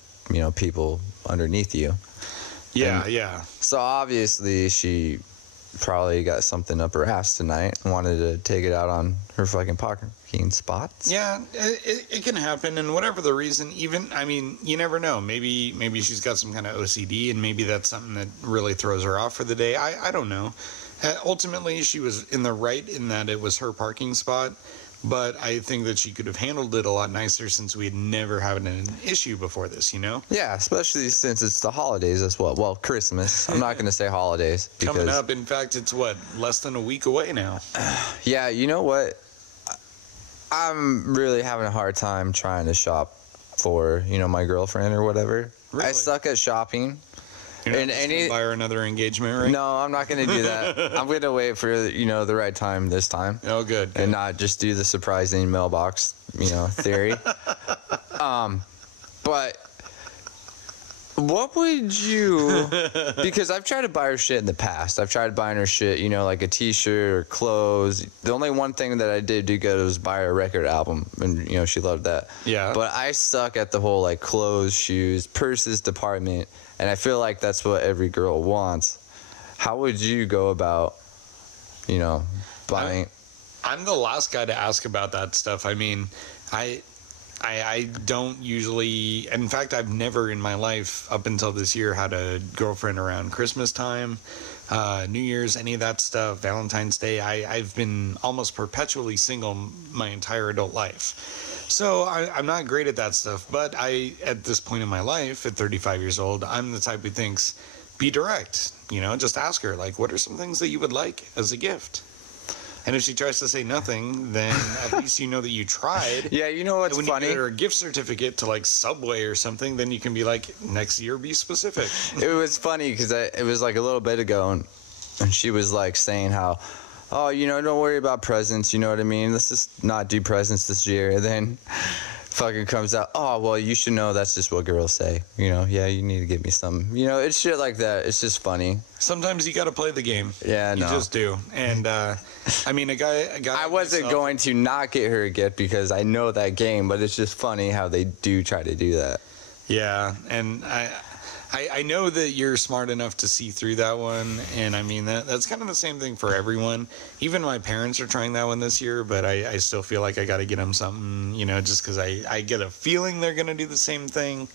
people underneath you. Yeah, and yeah. So obviously she probably got something up her ass tonight and wanted to take it out on her fucking parking spots. Yeah, it can happen, and whatever the reason, you never know. Maybe she's got some kind of OCD, and maybe that's something that really throws her off for the day. I don't know. Ultimately, she was in the right in that it was her parking spot, but I think that she could have handled it a lot nicer since we had never had an issue before this, Yeah, especially since it's the holidays as well. Well, Christmas. I'm not going to say holidays. Because... Coming up, in fact, it's less than a week away now. Yeah, you know what? I'm really having a hard time trying to shop for, my girlfriend or whatever. Really? I suck at shopping. You're not just gonna buy her another engagement ring? No, I'm not going to do that. I'm going to wait for, the right time this time. Oh, good. And not just do the surprising mailbox, theory. But what would you... Because I've tried to buy her shit in the past. I've tried buying her shit, like a t-shirt or clothes. The only one thing that I did do good was buy her a record album. And, she loved that. Yeah. But I suck at the whole, clothes, shoes, purses department. And I feel like that's what every girl wants. How would you go about, buying? I'm the last guy to ask about that stuff. I don't usually... In fact, I've never in my life, up until this year, had a girlfriend around Christmas time, New Year's, any of that stuff, Valentine's Day. I've been almost perpetually single my entire adult life. So I'm not great at that stuff, but at this point in my life, at 35 years old, I'm the type who thinks, be direct, just ask her, what are some things that you would like as a gift? And if she tries to say nothing, then at least you know that you tried. Yeah, you know what's funny? funny? When you get her a gift certificate to Subway or something, then you can be like, next year be specific. It was funny because it was a little bit ago, and she was saying how, oh, don't worry about presents, you know what I mean? Let's just not do presents this year. And then fucking comes out, oh, well, you should know that's just what girls say. You know, yeah, you need to give me some. You know, it's shit like that. It's just funny. Sometimes you got to play the game. Yeah, you no. just do. And I mean, a guy. I wasn't going to not get her a gift because I know that game, but it's just funny how they do try to do that. Yeah, and I know that you're smart enough to see through that one, and I mean that's kind of the same thing for everyone. Even my parents are trying that one this year, but I still feel like I got to get them something, you know, just because I get a feeling they're gonna do the same thing.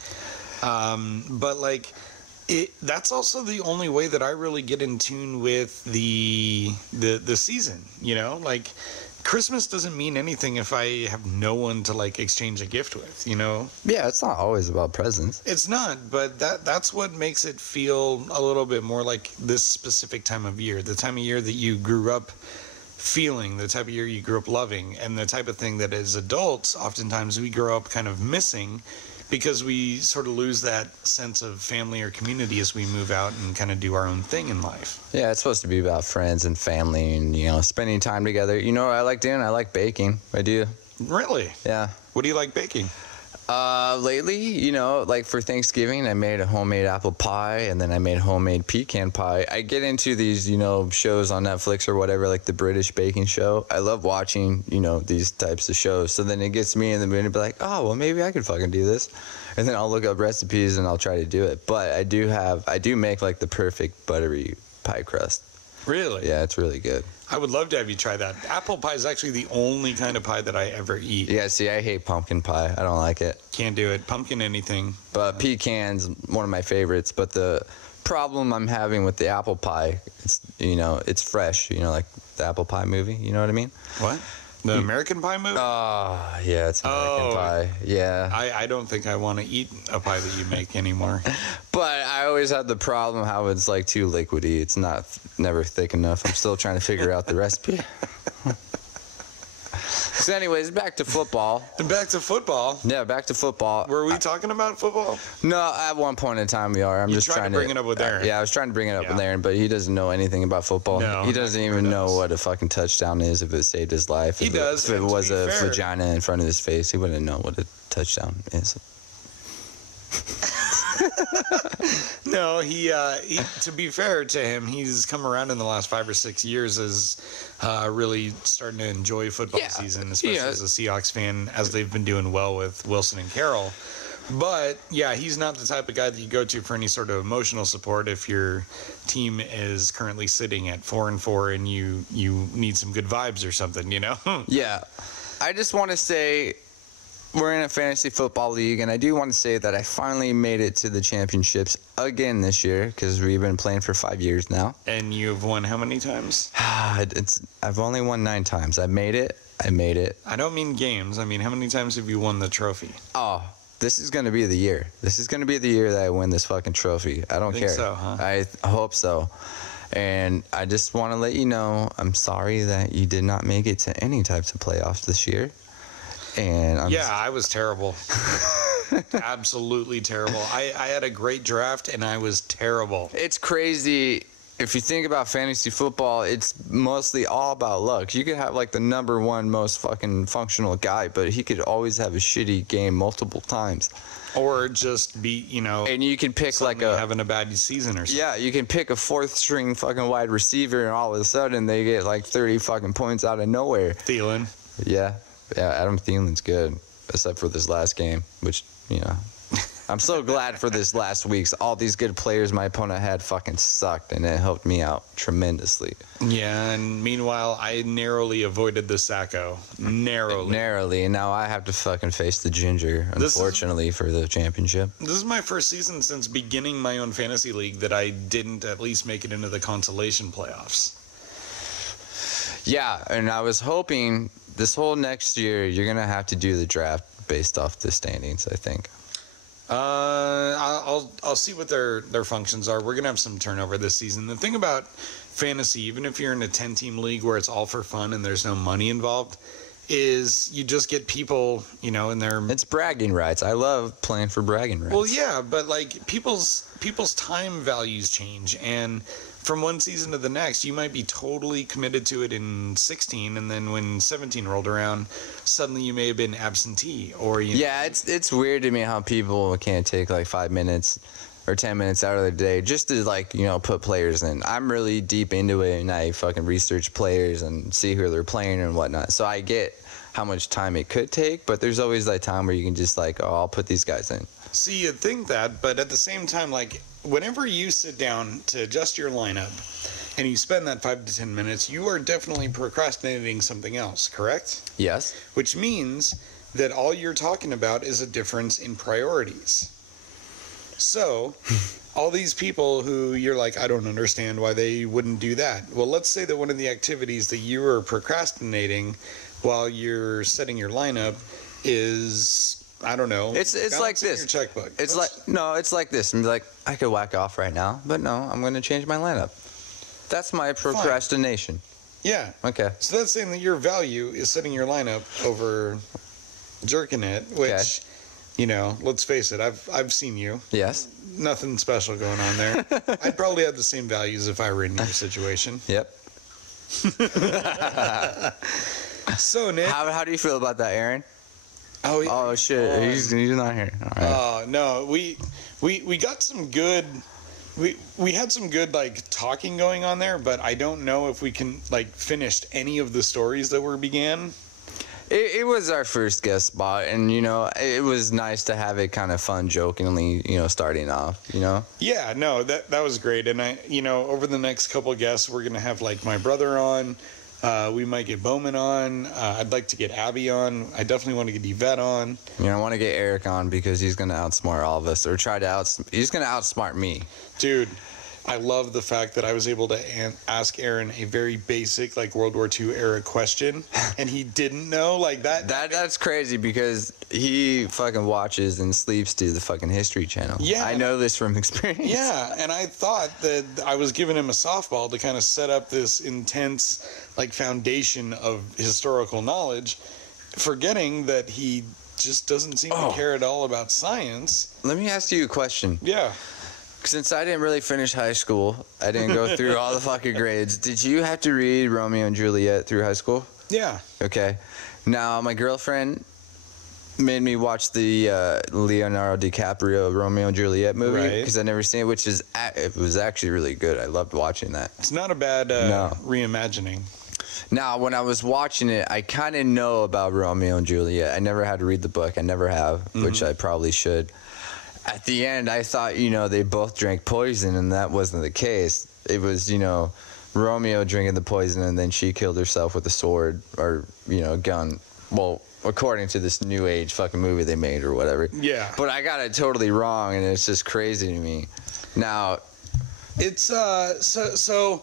But like, that's also the only way that I really get in tune with the season, you know, like. Christmas doesn't mean anything if I have no one to like exchange a gift with, you know? Yeah, it's not always about presents. It's not, but that's what makes it feel a little bit more like this specific time of year, the time of year that you grew up feeling, the type of year you grew up loving, and the type of thing that as adults, oftentimes we grow up kind of missing because we sort of lose that sense of family or community as we move out and kind of do our own thing in life. Yeah, it's supposed to be about friends and family and, you know, spending time together. You know what I like doing? I like baking. I do. Really? Yeah. What do you like baking? Lately, you know, like for Thanksgiving, I made a homemade apple pie, and then I made homemade pecan pie. I get into these, you know, shows on Netflix or whatever, like the British baking show. I love watching, you know, these types of shows. So then it gets me in the mood to be like, oh, well, maybe I could fucking do this. And then I'll look up recipes and I'll try to do it. But I do make like the perfect buttery pie crust. Really? Yeah, it's really good. I would love to have you try that. Apple pie is actually the only kind of pie that I ever eat. Yeah, see, I hate pumpkin pie. I don't like it. Can't do it. Pumpkin anything. But pecan's one of my favorites. But the problem I'm having with the apple pie, it's, you know, it's fresh. You know, like the apple pie movie. You know what I mean? What? The American Pie movie? Oh, yeah, it's American Pie. Yeah. I don't think I want to eat a pie that you make anymore. But I always had the problem how it's like too liquidy. It's never thick enough. I'm still trying to figure out the recipe. So anyways, back to football. Back to football? Yeah, back to football. Were we talking about football? No, at one point in time we are. I'm just trying to bring it up with Aaron. Yeah, I was trying to bring it up with Aaron, but he doesn't know anything about football. No, he doesn't even know what a fucking touchdown is, if it saved his life. He does. If it was a vagina in front of his face, he wouldn't know what a touchdown is. No, he to be fair to him, he's come around in the last 5 or 6 years as really starting to enjoy football season, especially as a Seahawks fan, as they've been doing well with Wilson and Carroll. But yeah, he's not the type of guy that you go to for any sort of emotional support if your team is currently sitting at 4-4 and you need some good vibes or something, you know? Yeah, I just want to say, we're in a fantasy football league, and I do want to say that I finally made it to the championships again this year, because we've been playing for 5 years now. And you've won how many times? I've only won 9 times. I made it. I don't mean games. I mean, how many times have you won the trophy? Oh, this is going to be the year. This is going to be the year that I win this fucking trophy. I don't care. So, huh? I hope so. And I just want to let you know, I'm sorry that you did not make it to any types of playoffs this year. And I was terrible. Absolutely terrible. I had a great draft, and I was terrible. It's crazy. If you think about fantasy football, it's mostly all about luck. You could have like the number one most fucking functional guy, but he could always have a shitty game multiple times. Or just be, you know, and you can pick like having a bad season or something. Yeah, you can pick a 4th string fucking wide receiver, and all of a sudden they get like 30 fucking points out of nowhere. Thielen. Yeah, Adam Thielen's good, except for this last game, which, you know, I'm so glad for this last week's. All these good players my opponent had fucking sucked, and it helped me out tremendously. Yeah, and meanwhile, I narrowly avoided the Sacco. Narrowly, and now I have to fucking face the Ginger, unfortunately, for the championship. This is my first season since beginning my own fantasy league that I didn't at least make it into the consolation playoffs. Yeah, and I was hoping this whole next year you're going to have to do the draft based off the standings, I think. I'll see what their functions are. We're gonna have some turnover this season. The thing about fantasy, even if you're in a 10-team league where it's all for fun and there's no money involved, is you just get people, you know, in their... It's bragging rights. I love playing for bragging rights. Well, yeah, but like people's time values change, and from one season to the next, you might be totally committed to it in 16, and then when 17 rolled around, suddenly you may have been absentee, or it's weird to me how people can't take like 5 minutes or 10 minutes out of their day just to like, you know, put players in. I'm really deep into it, and I fucking research players and see who they're playing and whatnot. So I get how much time it could take, but there's always that time where you can just like, oh, I'll put these guys in. See, you'd think that, but at the same time, like, whenever you sit down to adjust your lineup and you spend that 5 to 10 minutes, you are definitely procrastinating something else, correct? Yes. Which means that all you're talking about is a difference in priorities. So, all these people who you're like, I don't understand why they wouldn't do that. Well, let's say that one of the activities that you are procrastinating while you're setting your lineup is, I don't know. It's like this. Your checkbook. It's like this. I'm like, I could whack off right now, but no, I'm going to change my lineup. That's my procrastination. Yeah. Okay. So that's saying that your value is setting your lineup over jerking it, which, you know, let's face it, I've seen you. Yes. Nothing special going on there. I'd probably have the same values if I were in your situation. Yep. So, Nick. How do you feel about that, Aaron? Oh shit, he's not here. All right. No, we got some good. We had some good like talking going on there, but I don't know if we can like finished any of the stories that were began. It was our first guest spot, and you know, it was nice to have it kind of fun, jokingly, you know, starting off, you know. Yeah, no, that was great, and I, you know, over the next couple of guests, we're gonna have like my brother on. We might get Bowman on. I'd like to get Abby on. I definitely want to get Yvette on. You know, I want to get Eric on because he's gonna outsmart all of us, or he's gonna outsmart me. Dude, I love the fact that I was able to ask Aaron a very basic, like, World War II era question, and he didn't know, like, that. That's crazy because he fucking watches and sleeps to the fucking History Channel. Yeah. I know this from experience. Yeah, and I thought that I was giving him a softball to kind of set up this intense, like, foundation of historical knowledge, forgetting that he just doesn't seem to care at all about science. Let me ask you a question. Yeah. Since I didn't really finish high school, I didn't go through all the fucking grades. Did you have to read Romeo and Juliet through high school? Yeah. Okay. Now, my girlfriend made me watch the Leonardo DiCaprio Romeo and Juliet movie because I'd never seen it, which it was actually really good. I loved watching that. It's not a bad reimagining. Now, when I was watching it, I kind of know about Romeo and Juliet. I never had to read the book. I never have, which I probably should. At the end, I thought, you know, they both drank poison, and that wasn't the case. It was, you know, Romeo drinking the poison, and then she killed herself with a sword or, you know, gun. Well, according to this new age fucking movie they made or whatever. Yeah. But I got it totally wrong, and it's just crazy to me. Now, it's so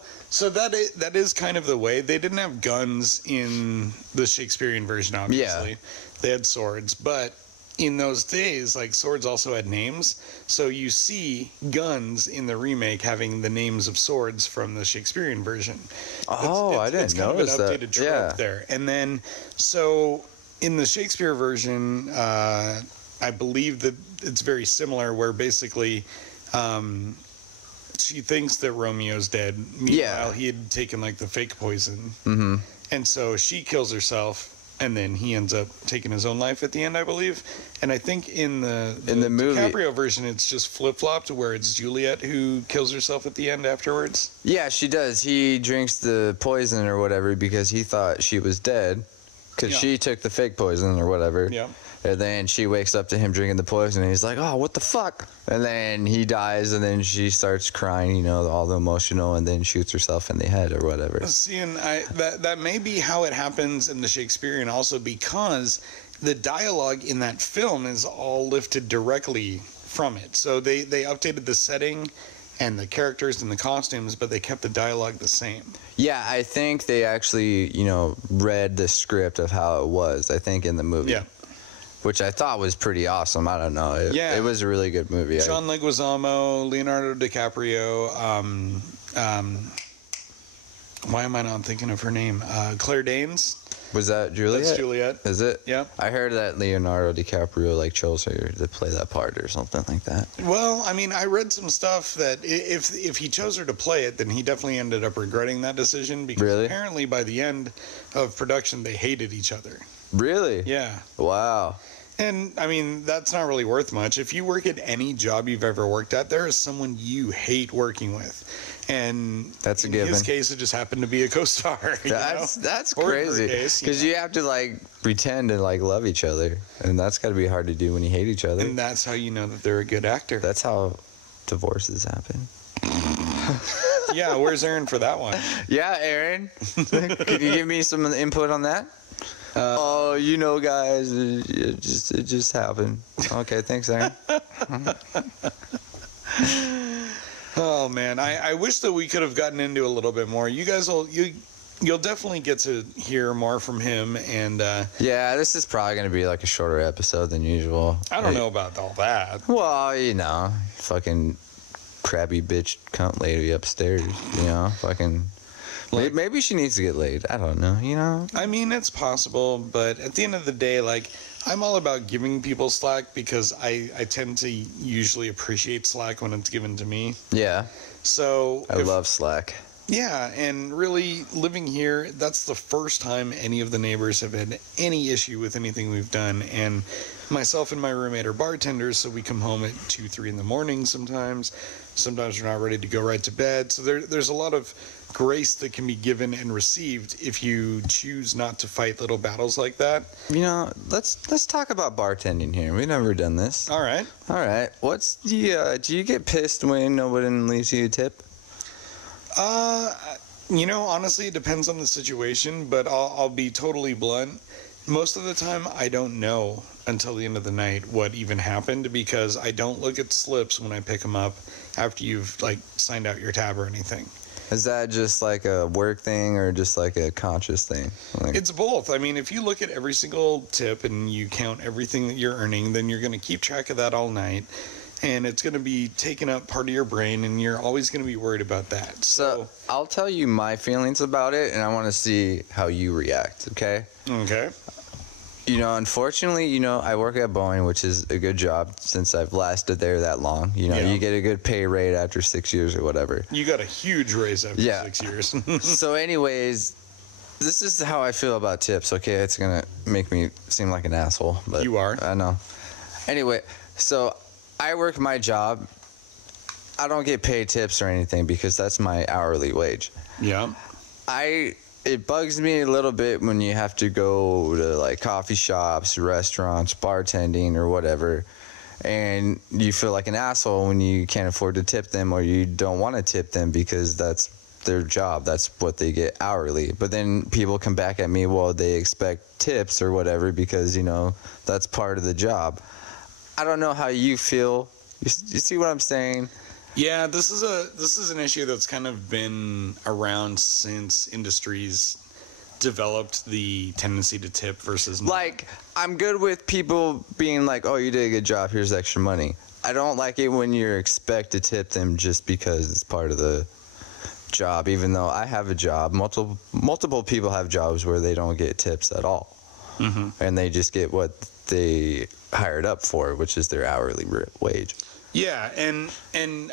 that is kind of the way. They didn't have guns in the Shakespearean version, obviously. Yeah. They had swords, but in those days, like, swords also had names. So you see guns in the remake having the names of swords from the Shakespearean version. I didn't notice that. It's kind of an updated trope there. And then, so in the Shakespeare version, I believe that it's very similar, where basically she thinks that Romeo's dead. Meanwhile, he had taken, like, the fake poison. Mm-hmm. And so she kills herself. And then he ends up taking his own life at the end, I believe. And I think in the movie, DiCaprio version, it's just flip-flopped, where it's Juliet who kills herself at the end afterwards. Yeah, she does. He drinks the poison or whatever because he thought she was dead because she took the fake poison or whatever. Yeah. And then she wakes up to him drinking the poison, and he's like, oh, what the fuck? And then he dies, and then she starts crying, you know, all the emotional, and then shoots herself in the head or whatever. See, and that may be how it happens in the Shakespearean also, because the dialogue in that film is all lifted directly from it. So they updated the setting and the characters and the costumes, but they kept the dialogue the same. Yeah, I think they actually, you know, read the script of how it was, I think, in the movie. Yeah. Which I thought was pretty awesome. I don't know. It was a really good movie. John Leguizamo, Leonardo DiCaprio. Why am I not thinking of her name? Claire Danes. Was that Juliet? That's Juliet. Is it? Yeah. I heard that Leonardo DiCaprio like chose her to play that part or something like that. Well, I mean, I read some stuff that if he chose her to play it, then he definitely ended up regretting that decision because Really? apparently by the end of production they hated each other. Really? Yeah. Wow. And I mean, that's not really worth much. If you work at any job you've ever worked at, there is someone you hate working with. And That's a in given. his case, it just happened to be a co-star. That's Or in her crazy. case, Because you have to like pretend to like love each other, and that's got to be hard to do when you hate each other. And that's how you know that they're a good actor. That's how divorces happen. Yeah, where's Aaron for that one? Yeah, Aaron, can you give me some input on that? Oh, you know, guys, it just happened. Okay, thanks, Aaron. Oh man, I wish that we could have gotten into a little bit more. You guys you'll definitely get to hear more from him, and Yeah, this is probably gonna be like a shorter episode than usual. I don't know about all that. Well, you know, fucking crabby bitch cunt lady upstairs. You know, fucking. Maybe she needs to get laid. I don't know. You know. I mean, it's possible, but at the end of the day, like, I'm all about giving people slack because I tend to usually appreciate slack when it's given to me. Yeah. So I love slack. Yeah, and really living here, that's the first time any of the neighbors have had any issue with anything we've done. And myself and my roommate are bartenders, so we come home at 2, 3 in the morning sometimes. Sometimes we're not ready to go right to bed. So there's a lot of grace that can be given and received if you choose not to fight little battles like that. You know, let's talk about bartending here. We've never done this. All right. All right. What's the do you get pissed when nobody leaves you a tip? You know, honestly, it depends on the situation, but I'll be totally blunt. Most of the time, I don't know until the end of the night what even happened because I don't look at slips when I pick them up after you've, like, signed out your tab or anything. Is that just like a work thing or just like a conscious thing? Like, It's both. I mean, if you look at every single tip and you count everything that you're earning, then you're going to keep track of that all night. And it's going to be taking up part of your brain, and you're always going to be worried about that. so I'll tell you my feelings about it, and I want to see how you react, okay? Okay. You know, unfortunately, you know, I work at Boeing, which is a good job since I've lasted there that long. You know, Yeah. you get a good pay rate after 6 years or whatever. You got a huge raise after Yeah. 6 years. So anyways, this is how I feel about tips, okay? It's going to make me seem like an asshole, but You are. I know. Anyway, so I work my job. I don't get paid tips or anything because that's my hourly wage. Yeah. It bugs me a little bit when you have to go to like coffee shops, restaurants, bartending or whatever, and you feel like an asshole when you can't afford to tip them or you don't want to tip them because that's their job. That's what they get hourly. But then people come back at me, well, they expect tips or whatever because, you know, that's part of the job. I don't know how you feel. You see what I'm saying? Yeah, this is an issue that's kind of been around since industries developed the tendency to tip versus not. Like, I'm good with people being like, oh, you did a good job, here's extra money. I don't like it when you're expected to tip them just because it's part of the job, even though I have a job. Multiple people have jobs where they don't get tips at all. Mm-hmm. And they just get what they hired up for, which is their hourly wage. Yeah, and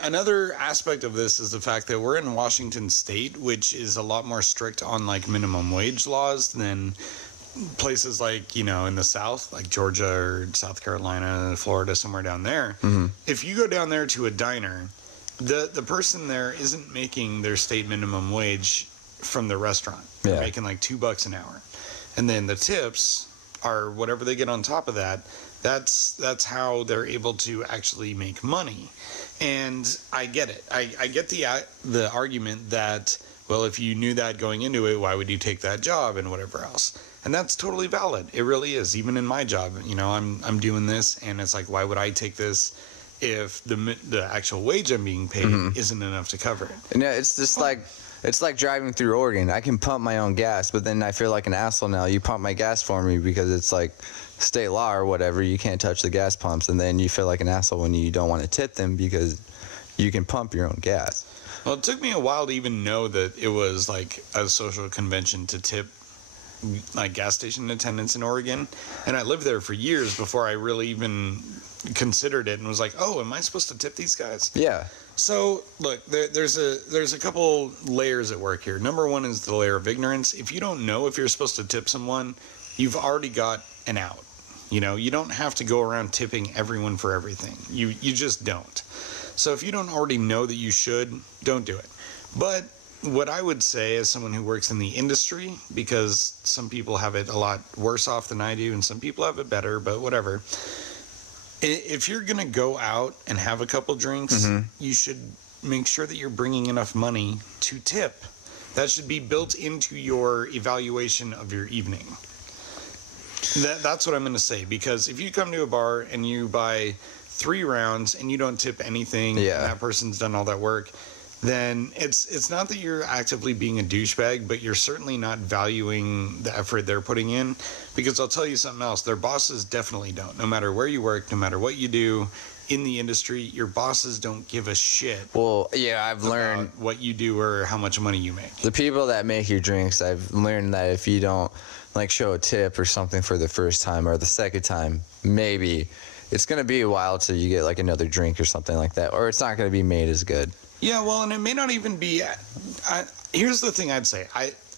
another aspect of this is the fact that we're in Washington State, which is a lot more strict on like minimum wage laws than places like, you know, in the South, like Georgia or South Carolina, Florida, somewhere down there. Mm-hmm. If you go down there to a diner, the person there isn't making their state minimum wage from the restaurant. Yeah. They're making like $2 an hour. And then the tips are whatever they get on top of that. That's how they're able to actually make money. And I get it. I get the argument that, well, if you knew that going into it, why would you take that job and whatever else? And that's totally valid. It really is. Even in my job, you know, I'm doing this, and it's like, why would I take this if the actual wage I'm being paid isn't enough to cover it? And it's just like, it's like driving through Oregon. I can pump my own gas, but then I feel like an asshole now. You pump my gas for me because it's like state law or whatever. You can't touch the gas pumps, and then you feel like an asshole when you don't want to tip them because you can pump your own gas. Well, it took me a while to even know that it was like a social convention to tip like gas station attendants in Oregon, and I lived there for years before I really even considered it and was like, oh, am I supposed to tip these guys? Yeah. So look, there's a couple layers at work here. Number one is the layer of ignorance. If you don't know if you're supposed to tip someone, you've already got an out. You know, you don't have to go around tipping everyone for everything. You just don't. So if you don't already know that you should, don't do it. But what I would say as someone who works in the industry, because some people have it a lot worse off than I do and some people have it better, but whatever. If you're going to go out and have a couple drinks, you should make sure that you're bringing enough money to tip. That should be built into your evaluation of your evening. That's what I'm going to say, because if you come to a bar and you buy 3 rounds and you don't tip anything, and that person's done all that work, then it's not that you're actively being a douchebag, but you're certainly not valuing the effort they're putting in. Because I'll tell you something else, their bosses definitely don't. No matter where you work, no matter what you do in the industry, your bosses don't give a shit. Well, yeah, I've learned what you do or how much money you make. The people that make your drinks, I've learned that if you don't like show a tip or something for the first time or the second time, maybe it's going to be a while till you get like another drink or something like that, or it's not going to be made as good. Yeah, well, and it may not even be... here's the thing I'd say.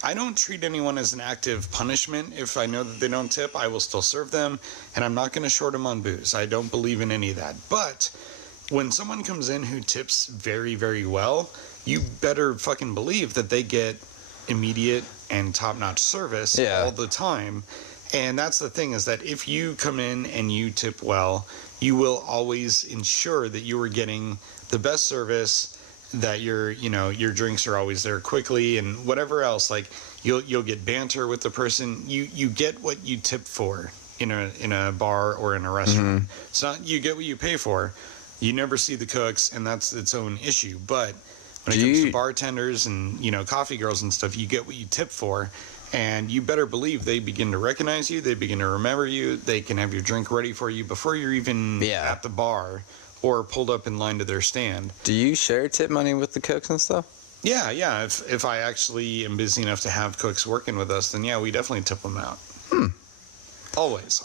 I don't treat anyone as an active punishment. If I know that they don't tip, I will still serve them, and I'm not going to short them on booze. I don't believe in any of that. But when someone comes in who tips very, very well, you better fucking believe that they get immediate and top-notch service all the time. And that's the thing, is that if you come in and you tip well, you will always ensure that you are getting the best service, that your drinks are always there quickly, and whatever else. Like you'll get banter with the person. You get what you tip for in a bar or in a restaurant. It's not you get what you pay for. You never see the cooks, and that's its own issue. But when it comes to bartenders and coffee girls and stuff, you get what you tip for. And you better believe they begin to recognize you. They begin to remember you. They can have your drink ready for you before you're even at the bar or pulled up in line to their stand. Do you share tip money with the cooks and stuff? Yeah. If I actually am busy enough to have cooks working with us, then we definitely tip them out. Always.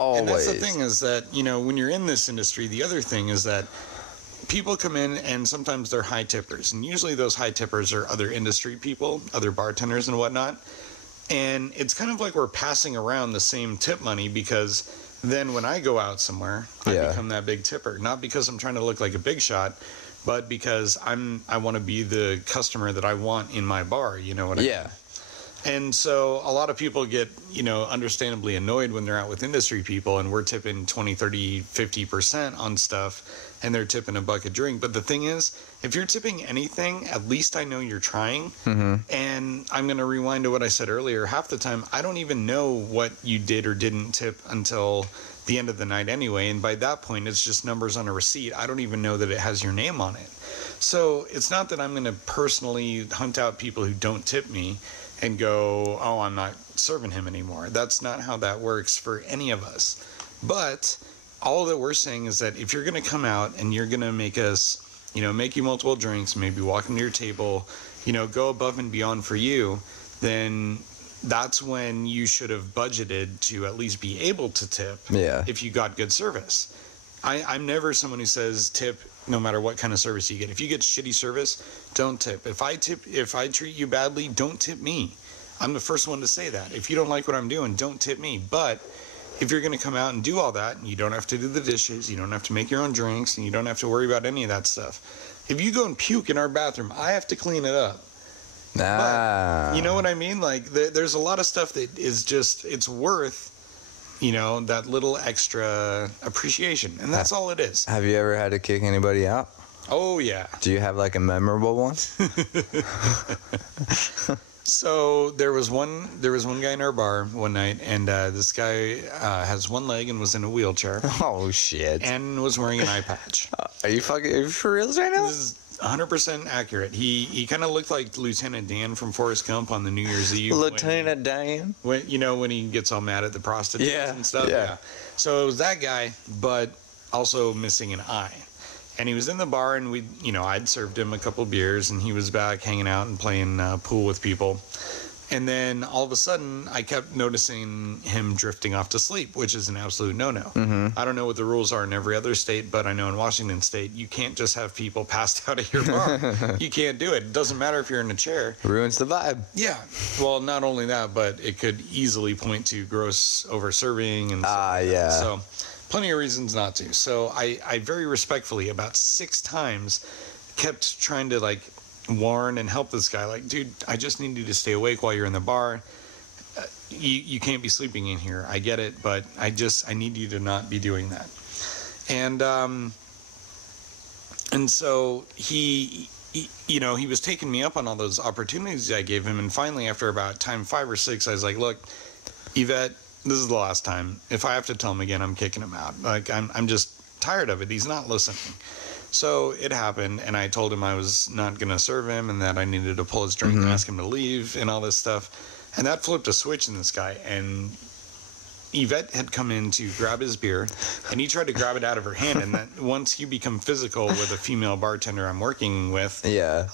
And that's the thing, is that, when you're in this industry, the other thing is that people come in and sometimes they're high tippers. And usually those high tippers are other industry people, other bartenders and whatnot. And it's kind of like we're passing around the same tip money, because then when I go out somewhere, I become that big tipper. Not because I'm trying to look like a big shot, but because I want to be the customer that I want in my bar. You know what I mean? Yeah. And so a lot of people get, understandably annoyed when they're out with industry people and we're tipping 20, 30, 50% on stuff and they're tipping $1 a drink. But the thing is, if you're tipping anything, at least I know you're trying. And I'm going to rewind to what I said earlier. Half the time, I don't even know what you did or didn't tip until the end of the night anyway. And by that point, it's just numbers on a receipt. I don't even know that it has your name on it. So it's not that I'm going to personally hunt out people who don't tip me and go, oh, I'm not serving him anymore. That's not how that works for any of us. But all that we're saying is that if you're going to come out and you're going to make us, make you multiple drinks, maybe walk into your table, go above and beyond for you, then that's when you should have budgeted to at least be able to tip if you got good service. I'm never someone who says tip no matter what kind of service you get. If you get shitty service, don't tip. If I treat you badly, don't tip me. I'm the first one to say that. If you don't like what I'm doing, don't tip me. But if you're going to come out and do all that, and you don't have to do the dishes, you don't have to make your own drinks, and you don't have to worry about any of that stuff. If you go and puke in our bathroom, I have to clean it up. But, you know what I mean? Like, there's a lot of stuff that is just, it's worth, that little extra appreciation. And that's all it is. Have you ever had to kick anybody out? Oh, yeah. Do you have, like, a memorable one? So there was one guy in our bar one night, and this guy has one leg and was in a wheelchair. Oh, shit. And was wearing an eye patch. Are you for real right now? This is 100% accurate. He kind of looked like Lieutenant Dan from Forrest Gump on the New Year's Eve. Lieutenant Dan? When he gets all mad at the prostitutes and stuff. Yeah. So it was that guy, but also missing an eye. And he was in the bar, and I'd served him a couple beers, and he was back hanging out and playing pool with people. And then all of a sudden, I kept noticing him drifting off to sleep, which is an absolute no-no. I don't know what the rules are in every other state, but I know in Washington State, you can't just have people passed out at your bar. You can't do it. It doesn't matter if you're in a chair. Ruins the vibe. Yeah. Well, not only that, but it could easily point to gross over-serving and stuff like yeah. that. So plenty of reasons not to. So I very respectfully, about 6 times, kept trying to, like, warn and help this guy, like, dude, I just need you to stay awake while you're in the bar. You can't be sleeping in here. I get it, but I need you to not be doing that. And so he was taking me up on all those opportunities I gave him, and finally, after about time 5 or 6, I was like, look, Yvette, this is the last time. If I have to tell him again, I'm kicking him out. Like, I'm just tired of it. He's not listening. So it happened, and I told him I was not going to serve him and that I needed to pull his drink and ask him to leave and all this stuff. And that flipped a switch in this guy. And Yvette had come in to grab his beer, and he tried to grab it out of her hand. And that once you become physical with a female bartender I'm working with,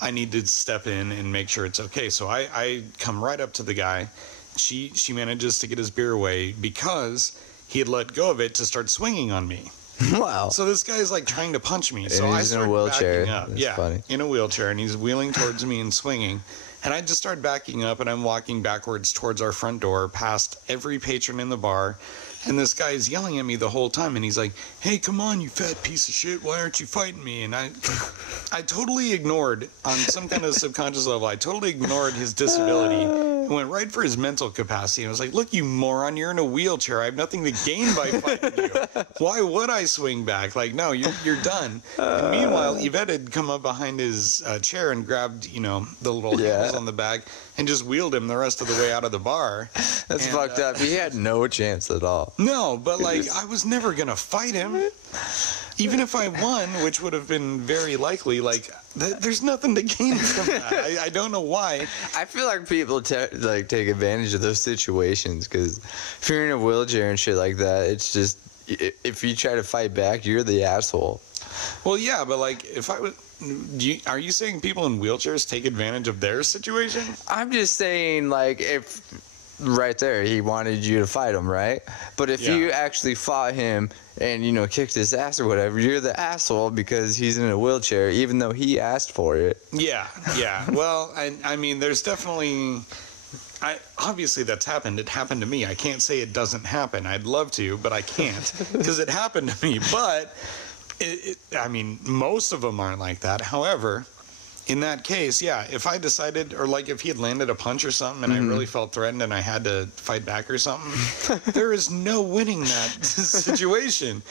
I need to step in and make sure it's okay. So I come right up to the guy. She manages to get his beer away because he had let go of it to start swinging on me. Wow. So this guy's like trying to punch me. So and I he's in a started wheelchair. backing up. Funny. In a wheelchair, and he's wheeling towards me and swinging. And I just started backing up, and I'm walking backwards towards our front door, past every patron in the bar. And this guy is yelling at me the whole time, and he's like, "Hey, come on, you fat piece of shit! Why aren't you fighting me?" And I totally ignored, on some kind of subconscious level, I totally ignored his disability and went right for his mental capacity. And I was like, "Look, you moron! You're in a wheelchair. I have nothing to gain by fighting you. Why would I swing back? Like, no, you're done." And meanwhile, Yvette had come up behind his chair and grabbed, the little handles on the bag and just wheeled him the rest of the way out of the bar. That's fucked up. He had no chance at all. No, but like, I was never gonna fight him. Even if I won, which would have been very likely, like, there's nothing to gain from that. I don't know why. I feel like people take advantage of those situations, because if you're in a wheelchair and shit like that, it's just, if you try to fight back, you're the asshole. Well, yeah, but like, if I was... are you saying people in wheelchairs take advantage of their situation? I'm just saying, like, if... Right there, he wanted you to fight him, right? But if you actually fought him and, kicked his ass or whatever, you're the asshole because he's in a wheelchair, even though he asked for it. Yeah. Well, I mean, there's definitely... obviously that's happened. It happened to me. I can't say it doesn't happen. I'd love to, but I can't because it happened to me. But, I mean, most of them aren't like that. However... in that case, if I decided, or like if he had landed a punch or something and I really felt threatened and I had to fight back or something, there is no winning that situation.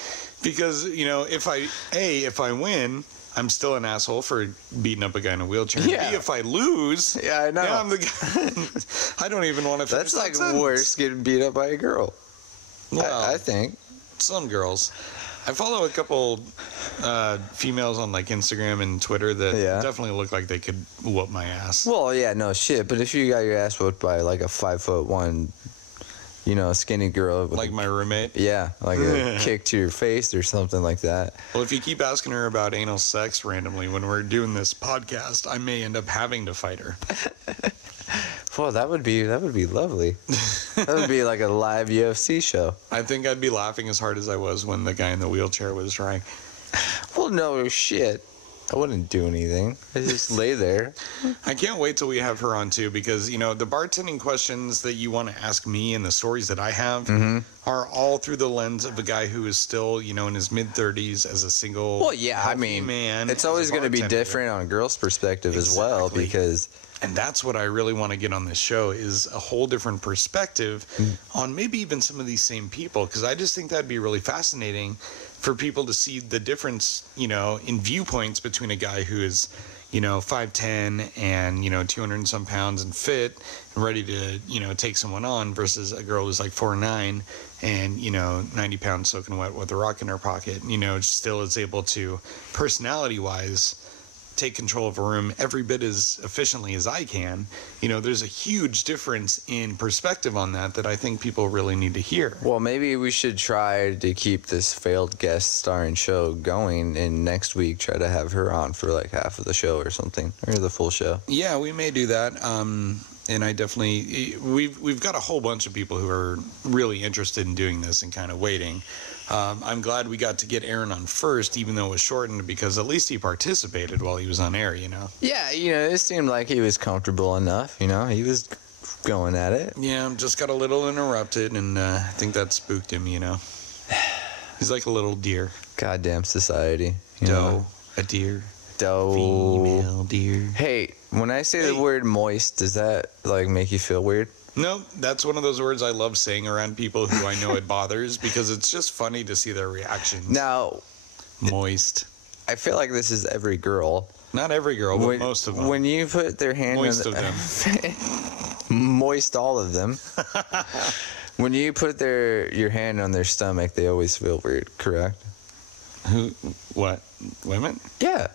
Because, if I win, I'm still an asshole for beating up a guy in a wheelchair. Yeah. B, if I lose, I know. I'm the guy. I don't even want to finish That's like that worse getting beat up by a girl. Well, I think. Some girls. I follow a couple females on like Instagram and Twitter that definitely look like they could whoop my ass. Well, yeah, no shit. But if you got your ass whooped by like a 5'1", skinny girl, with like my roommate. Yeah, like a kick to your face or something like that. Well, if you keep asking her about anal sex randomly when we're doing this podcast, I may end up having to fight her. Well, that would be lovely. That would be like a live UFC show. I think I'd be laughing as hard as I was when the guy in the wheelchair was trying. Well, no shit. I wouldn't do anything. I just lay there. I can't wait till we have her on too, because the bartending questions that you want to ask me and the stories that I have are all through the lens of a guy who is still, in his mid-30s as a single. Well, yeah, I mean, man. It's always going to be different on a girl's perspective as well, because. And that's what I really want to get on this show, is a whole different perspective on maybe even some of these same people, because I just think that'd be really fascinating for people to see the difference, in viewpoints between a guy who is, 5'10" and, 200 and some pounds and fit and ready to, take someone on versus a girl who's like 4'9" and, 90 pounds soaking wet with a rock in her pocket, still is able to, personality-wise, take control of a room every bit as efficiently as I can. There's a huge difference in perspective on that I think people really need to hear. Well, maybe we should try to keep this failed guest starring show going, and next week try to have her on for like half of the show or something, or the full show. Yeah, we may do that. And I definitely, we've got a whole bunch of people who are really interested in doing this and kind of waiting. I'm glad we got to get Aaron on first, even though it was shortened, because at least he participated while he was on air, you know? Yeah, it seemed like he was comfortable enough, he was going at it. Yeah, just got a little interrupted, and I think that spooked him, He's like a little deer. Goddamn society. Doe, a deer. Doe. Female deer. Hey, when I say the word moist, does that, make you feel weird? No, that's one of those words I love saying around people who I know it bothers, because it's just funny to see their reactions. Now, moist. I feel like this is every girl. Not every girl, but most of them. When you put their hand moist on of them. moist all of them. When you put your hand on their stomach, they always feel weird, correct? Who? What? Women? Yeah.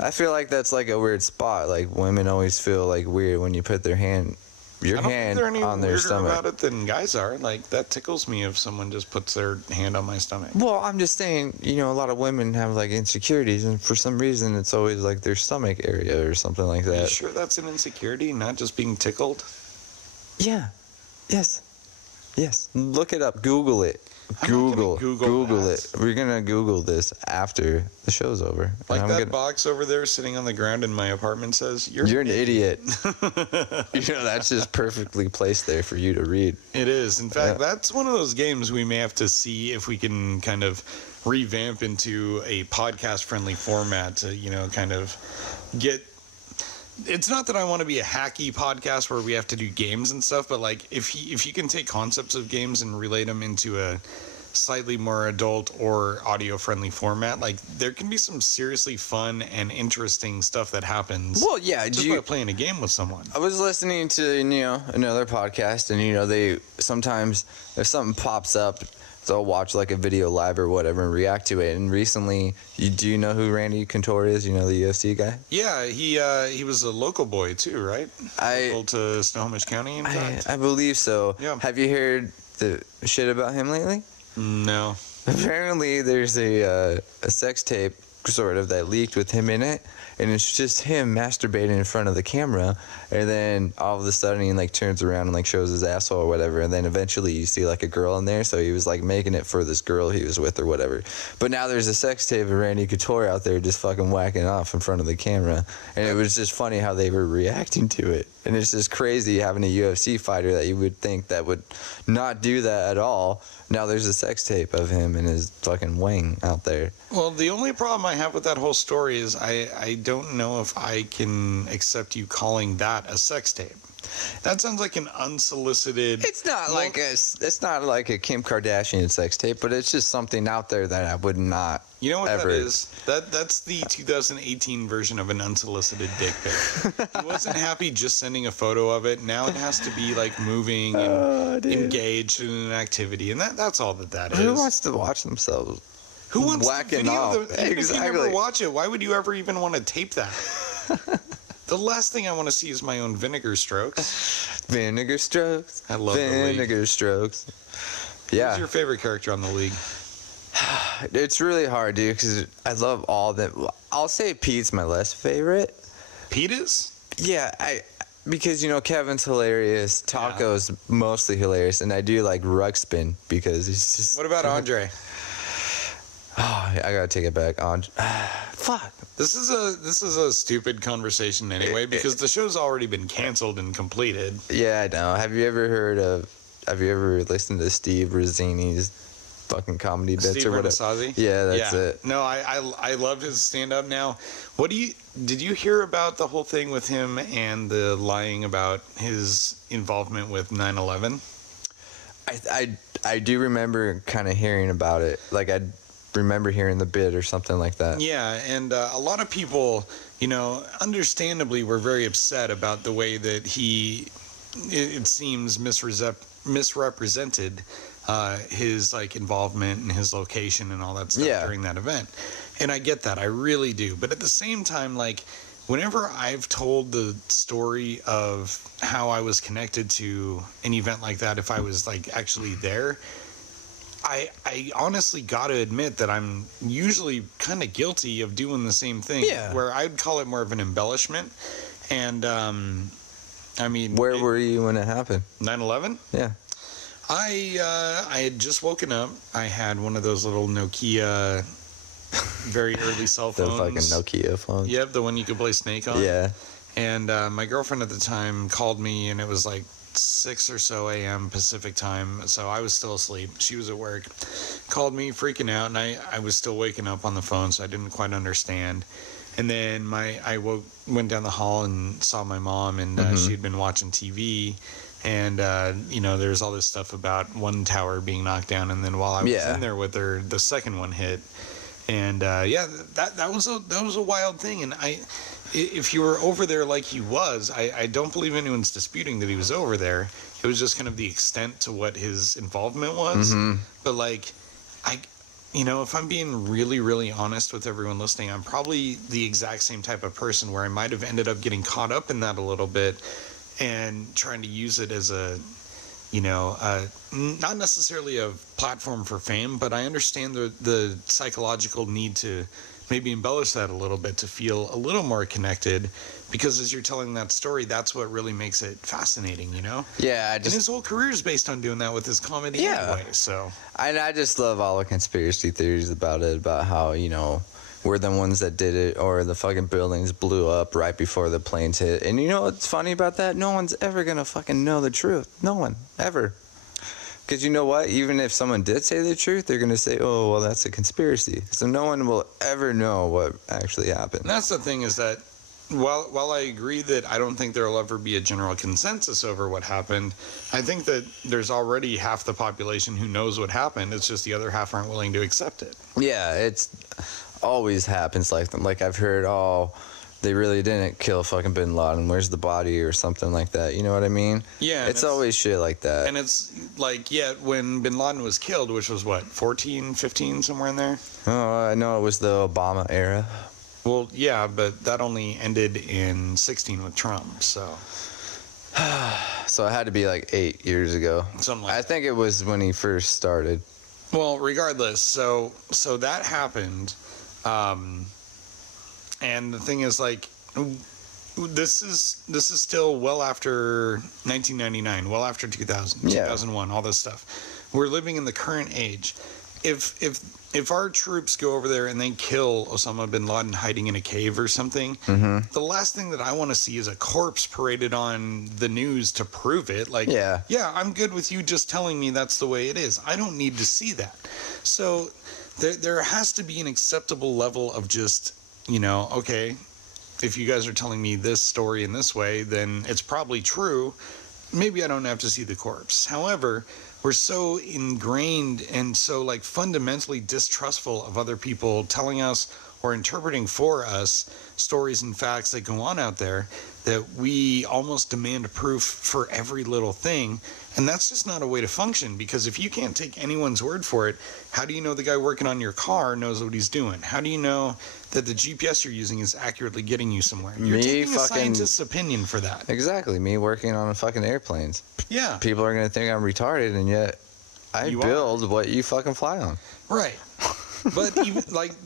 I feel like that's like a weird spot. Like women always feel like weird when you put their hand on their stomach. I don't think they're any weirder about it than guys are. Like, that tickles me if someone just puts their hand on my stomach. Well, I'm just saying, a lot of women have insecurities, and for some reason it's always like their stomach area or something like that. Are you sure that's an insecurity, not just being tickled? Yeah. Yes. Look it up. Google it. Google it. We're gonna Google this after the show's over. Like that box over there sitting on the ground in my apartment says, "You're an idiot." That's just perfectly placed there for you to read. It is. In fact, that's one of those games we may have to see if we can kind of revamp into a podcast-friendly format to, kind of get. It's not that I want to be a hacky podcast where we have to do games and stuff, but if you can take concepts of games and relate them into a slightly more adult or audio-friendly format, there can be some seriously fun and interesting stuff that happens. Well, yeah, just by playing a game with someone. I was listening to another podcast, and they sometimes if something pops up, they'll watch a video live or whatever and react to it. And recently, do you know who Randy Couture is? The UFC guy? Yeah, he was a local boy too, right? Local to Snohomish County, in fact. I believe so. Yeah. Have you heard the shit about him lately? No. Apparently, there's a sex tape sort of that leaked with him in it, and it's just him masturbating in front of the camera, and then all of a sudden he turns around and shows his asshole or whatever, and then eventually you see a girl in there, so he was making it for this girl he was with or whatever. But now there's a sex tape of Randy Couture out there just fucking whacking off in front of the camera, and it was just funny how they were reacting to it. And it's just crazy having a UFC fighter that you would think that would not do that at all. Now there's a sex tape of him and his fucking wang out there. Well, the only problem I have with that whole story is I don't know if I can accept you calling that a sex tape. That sounds like an unsolicited. It's not like a Kim Kardashian sex tape, but it's just something out there that I would not. You know what ever. That is? That's the 2018 version of an unsolicited dick pic. He wasn't happy just sending a photo of it. Now it has to be moving and engaged in an activity, and that's all that is. Who wants to watch themselves? Who wants whacking to video off? them? Exactly. If you never watch it, why would you ever even want to tape that? The last thing I want to see is my own vinegar strokes. Vinegar strokes. I love vinegar strokes. Yeah. Who's your favorite character on the league? It's really hard, dude, because I love all them. I'll say Pete's my less favorite. Pete is? Yeah, because Kevin's hilarious. Taco's mostly hilarious, and I do like Ruxpin because he's just. What about Andre? Oh, I gotta take it back. Fuck. This is a stupid conversation anyway, because the show's already been canceled and completed. Yeah, I know. Have you ever listened to Steve Rossini's fucking comedy bits Steve or whatever? Renasazi? Yeah, that's it. No, I love his stand-up now. Did you hear about the whole thing with him and the lying about his involvement with 9/11? I do remember kind of hearing about it. I remember hearing the bit or something like that. Yeah, and a lot of people, understandably were very upset about the way that it seems misrepresented his involvement and his location and all that stuff during that event. And I get that, I really do. But at the same time, whenever I've told the story of how I was connected to an event like that, if I was actually there, I honestly got to admit that I'm usually kind of guilty of doing the same thing. Yeah. Where I'd call it more of an embellishment. And I mean, Where were you when it happened? 9/11? Yeah. I had just woken up. I had one of those little Nokia, very early cell The phones. fucking Nokia phone. Yep, the one you could play Snake on. Yeah. And my girlfriend at the time called me, and it was like 6 or so a.m. Pacific time, so I was still asleep. She was at work. Called me, freaking out, and I was still waking up on the phone, so I didn't quite understand. And then I went down the hall and saw my mom, and she'd been watching TV. And, there's all this stuff about one tower being knocked down, and then while I was in there with her, the second one hit. And, that was a wild thing. And if you were over there like he was, I don't believe anyone's disputing that he was over there. It was just kind of the extent to what his involvement was. But, like, if I'm being really, really honest with everyone listening, I'm probably the exact same type of person where I might have ended up getting caught up in that a little bit and trying to use it as not necessarily a platform for fame, but I understand the psychological need to maybe embellish that a little bit to feel a little more connected, because as you're telling that story, that's what really makes it fascinating, Yeah, and his whole career is based on doing that with his comedy anyway, so. I just love all the conspiracy theories about it, about how, we're the ones that did it, or the fucking buildings blew up right before the planes hit. And you know what's funny about that? No one's ever gonna fucking know the truth. No one, ever. Because you know what? Even if someone did say the truth, they're going to say, oh, well, that's a conspiracy. So no one will ever know what actually happened. And that's the thing, is that while I agree that I don't think there will ever be a general consensus over what happened, I think that there's already half the population who knows what happened. It's just the other half aren't willing to accept it. Yeah, it's always happens like that. Like I've heard, oh, they really didn't kill fucking Bin Laden. Where's the body or something like that? You know what I mean? Yeah. It's always shit like that. And it's like, when Bin Laden was killed, which was what, 14, 15, somewhere in there? Oh, I know it was the Obama era. Well, yeah, but that only ended in 16 with Trump, so. So it had to be like 8 years ago. Something like I think it was when he first started. Well, regardless, so that happened. And the thing is, like, this is still well after 1999, well after 2000, 2001, all this stuff. We're living in the current age. If our troops go over there and they kill Osama bin Laden hiding in a cave or something, the last thing that I want to see is a corpse paraded on the news to prove it. Like, yeah, I'm good with you just telling me that's the way it is. I don't need to see that. So there has to be an acceptable level of just, okay, if you guys are telling me this story in this way, then it's probably true. Maybe I don't have to see the corpse. However, we're so ingrained and so like fundamentally distrustful of other people telling us or interpreting for us stories and facts that go on out there that we almost demand proof for every little thing. And that's just not a way to function, because if you can't take anyone's word for it, how do you know the guy working on your car knows what he's doing? How do you know that the GPS you're using is accurately getting you somewhere? You're taking a scientist's opinion for that. Exactly. Me working on fucking airplanes. Yeah. People are going to think I'm retarded, and yet I build what you fucking fly on. Right. But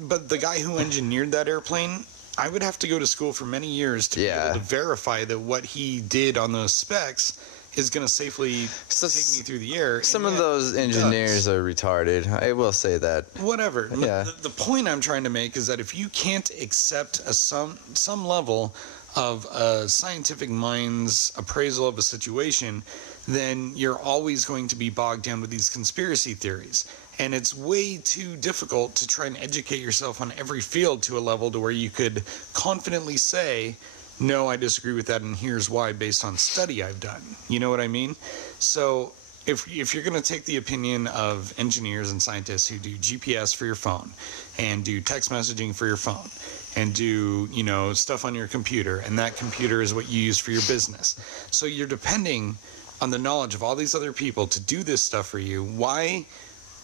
but the guy who engineered that airplane, I would have to go to school for many years to be able to verify that what he did on those specs is going to safely take me through the air. Some of those engineers are retarded. I will say that. Whatever. Yeah. The point I'm trying to make is that if you can't accept some level of a scientific mind's appraisal of a situation, then you're always going to be bogged down with these conspiracy theories. And it's way too difficult to try and educate yourself on every field to a level to where you could confidently say, no, I disagree with that, and here's why, based on study I've done. You know what I mean? So if you're going to take the opinion of engineers and scientists who do GPS for your phone and do text messaging for your phone and do, stuff on your computer, and that computer is what you use for your business. So you're depending on the knowledge of all these other people to do this stuff for you. Why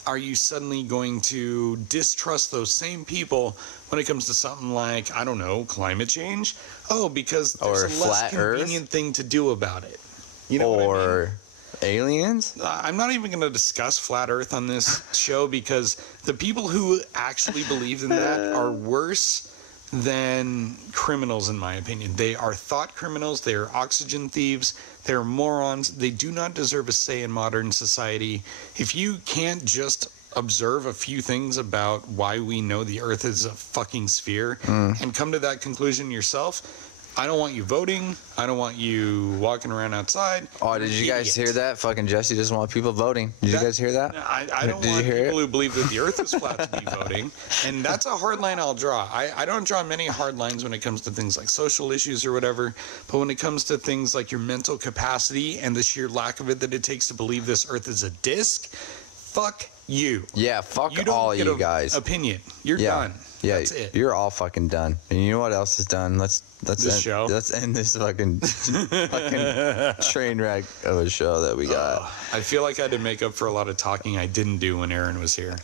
are you suddenly going to distrust those same people when it comes to something like, I don't know, climate change? Oh, because there's a less convenient thing to do about it. You know what I mean? Aliens? I'm not even going to discuss flat Earth on this show, because the people who actually believe in that are worse than criminals, in my opinion. They are thought criminals. They are oxygen thieves. They're morons. They do not deserve a say in modern society. If you can't just observe a few things about why we know the Earth is a fucking sphere and come to that conclusion yourself, I don't want you voting. I don't want you walking around outside. Oh, did you guys hear that? Fucking Jesse doesn't want people voting. Did you guys hear that? I don't want people who believe that the Earth is flat to be voting. And that's a hard line I'll draw. I don't draw many hard lines when it comes to things like social issues or whatever. But when it comes to things like your mental capacity and the sheer lack of it that it takes to believe this Earth is a disc, fuck you. Yeah, fuck all of you guys. Opinion. You're done. Yeah, that's it. You're all fucking done. And you know what else is done? Let's end this fucking train wreck of a show that we got. I feel like I had to make up for a lot of talking I didn't do when Aaron was here.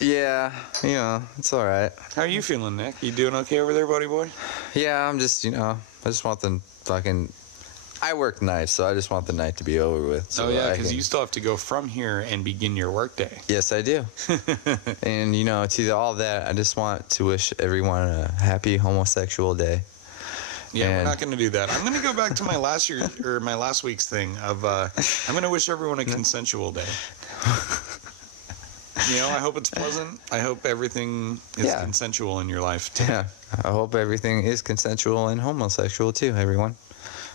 Yeah, you know, it's all right. How are you feeling, Nick? You doing okay over there, buddy boy? Yeah, I'm just, I just want the fucking... I work nights, so I just want the night to be over with. So because you still have to go from here and begin your workday. Yes, I do. And, to all that, I just want to wish everyone a happy homosexual day. Yeah, we're not going to do that. I'm going to go back to my last week's thing of I'm going to wish everyone a consensual day. I hope it's pleasant. I hope everything is consensual in your life, too. Yeah, I hope everything is consensual and homosexual, too, everyone.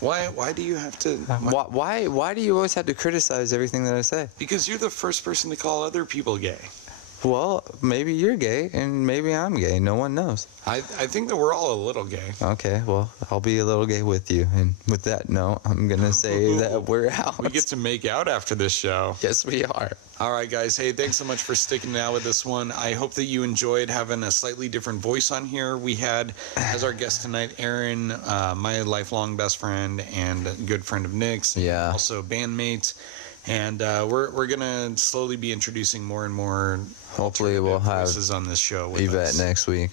Why do you have to... Why do you always have to criticize everything that I say? Because you're the first person to call other people gay. Well, maybe you're gay, and maybe I'm gay. No one knows. I think that we're all a little gay. Okay, well, I'll be a little gay with you. And with that note, I'm going to say that we're out. We get to make out after this show. Yes, we are. All right, guys. Hey, thanks so much for sticking out with this one. I hope that you enjoyed having a slightly different voice on here. We had, as our guest tonight, Aaron, my lifelong best friend and good friend of Nick's. Yeah. Also bandmate. And we're going to slowly be introducing more and more... Hopefully we'll have voices on this show with Yvette us. next week.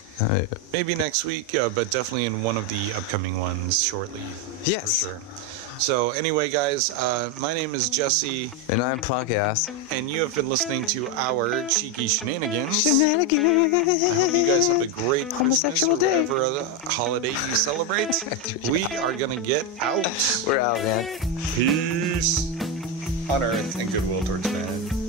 Maybe next week, but definitely in one of the upcoming ones shortly. Yes. For sure. So anyway, guys, my name is Jesse. And I'm Punk Ass. And you have been listening to our Cheeky Shenanigans. Shenanigans. I hope you guys have a great homosexual Christmas or day. whatever other holiday you celebrate. We are going to get out. We're out, man. Peace on earth and goodwill towards man.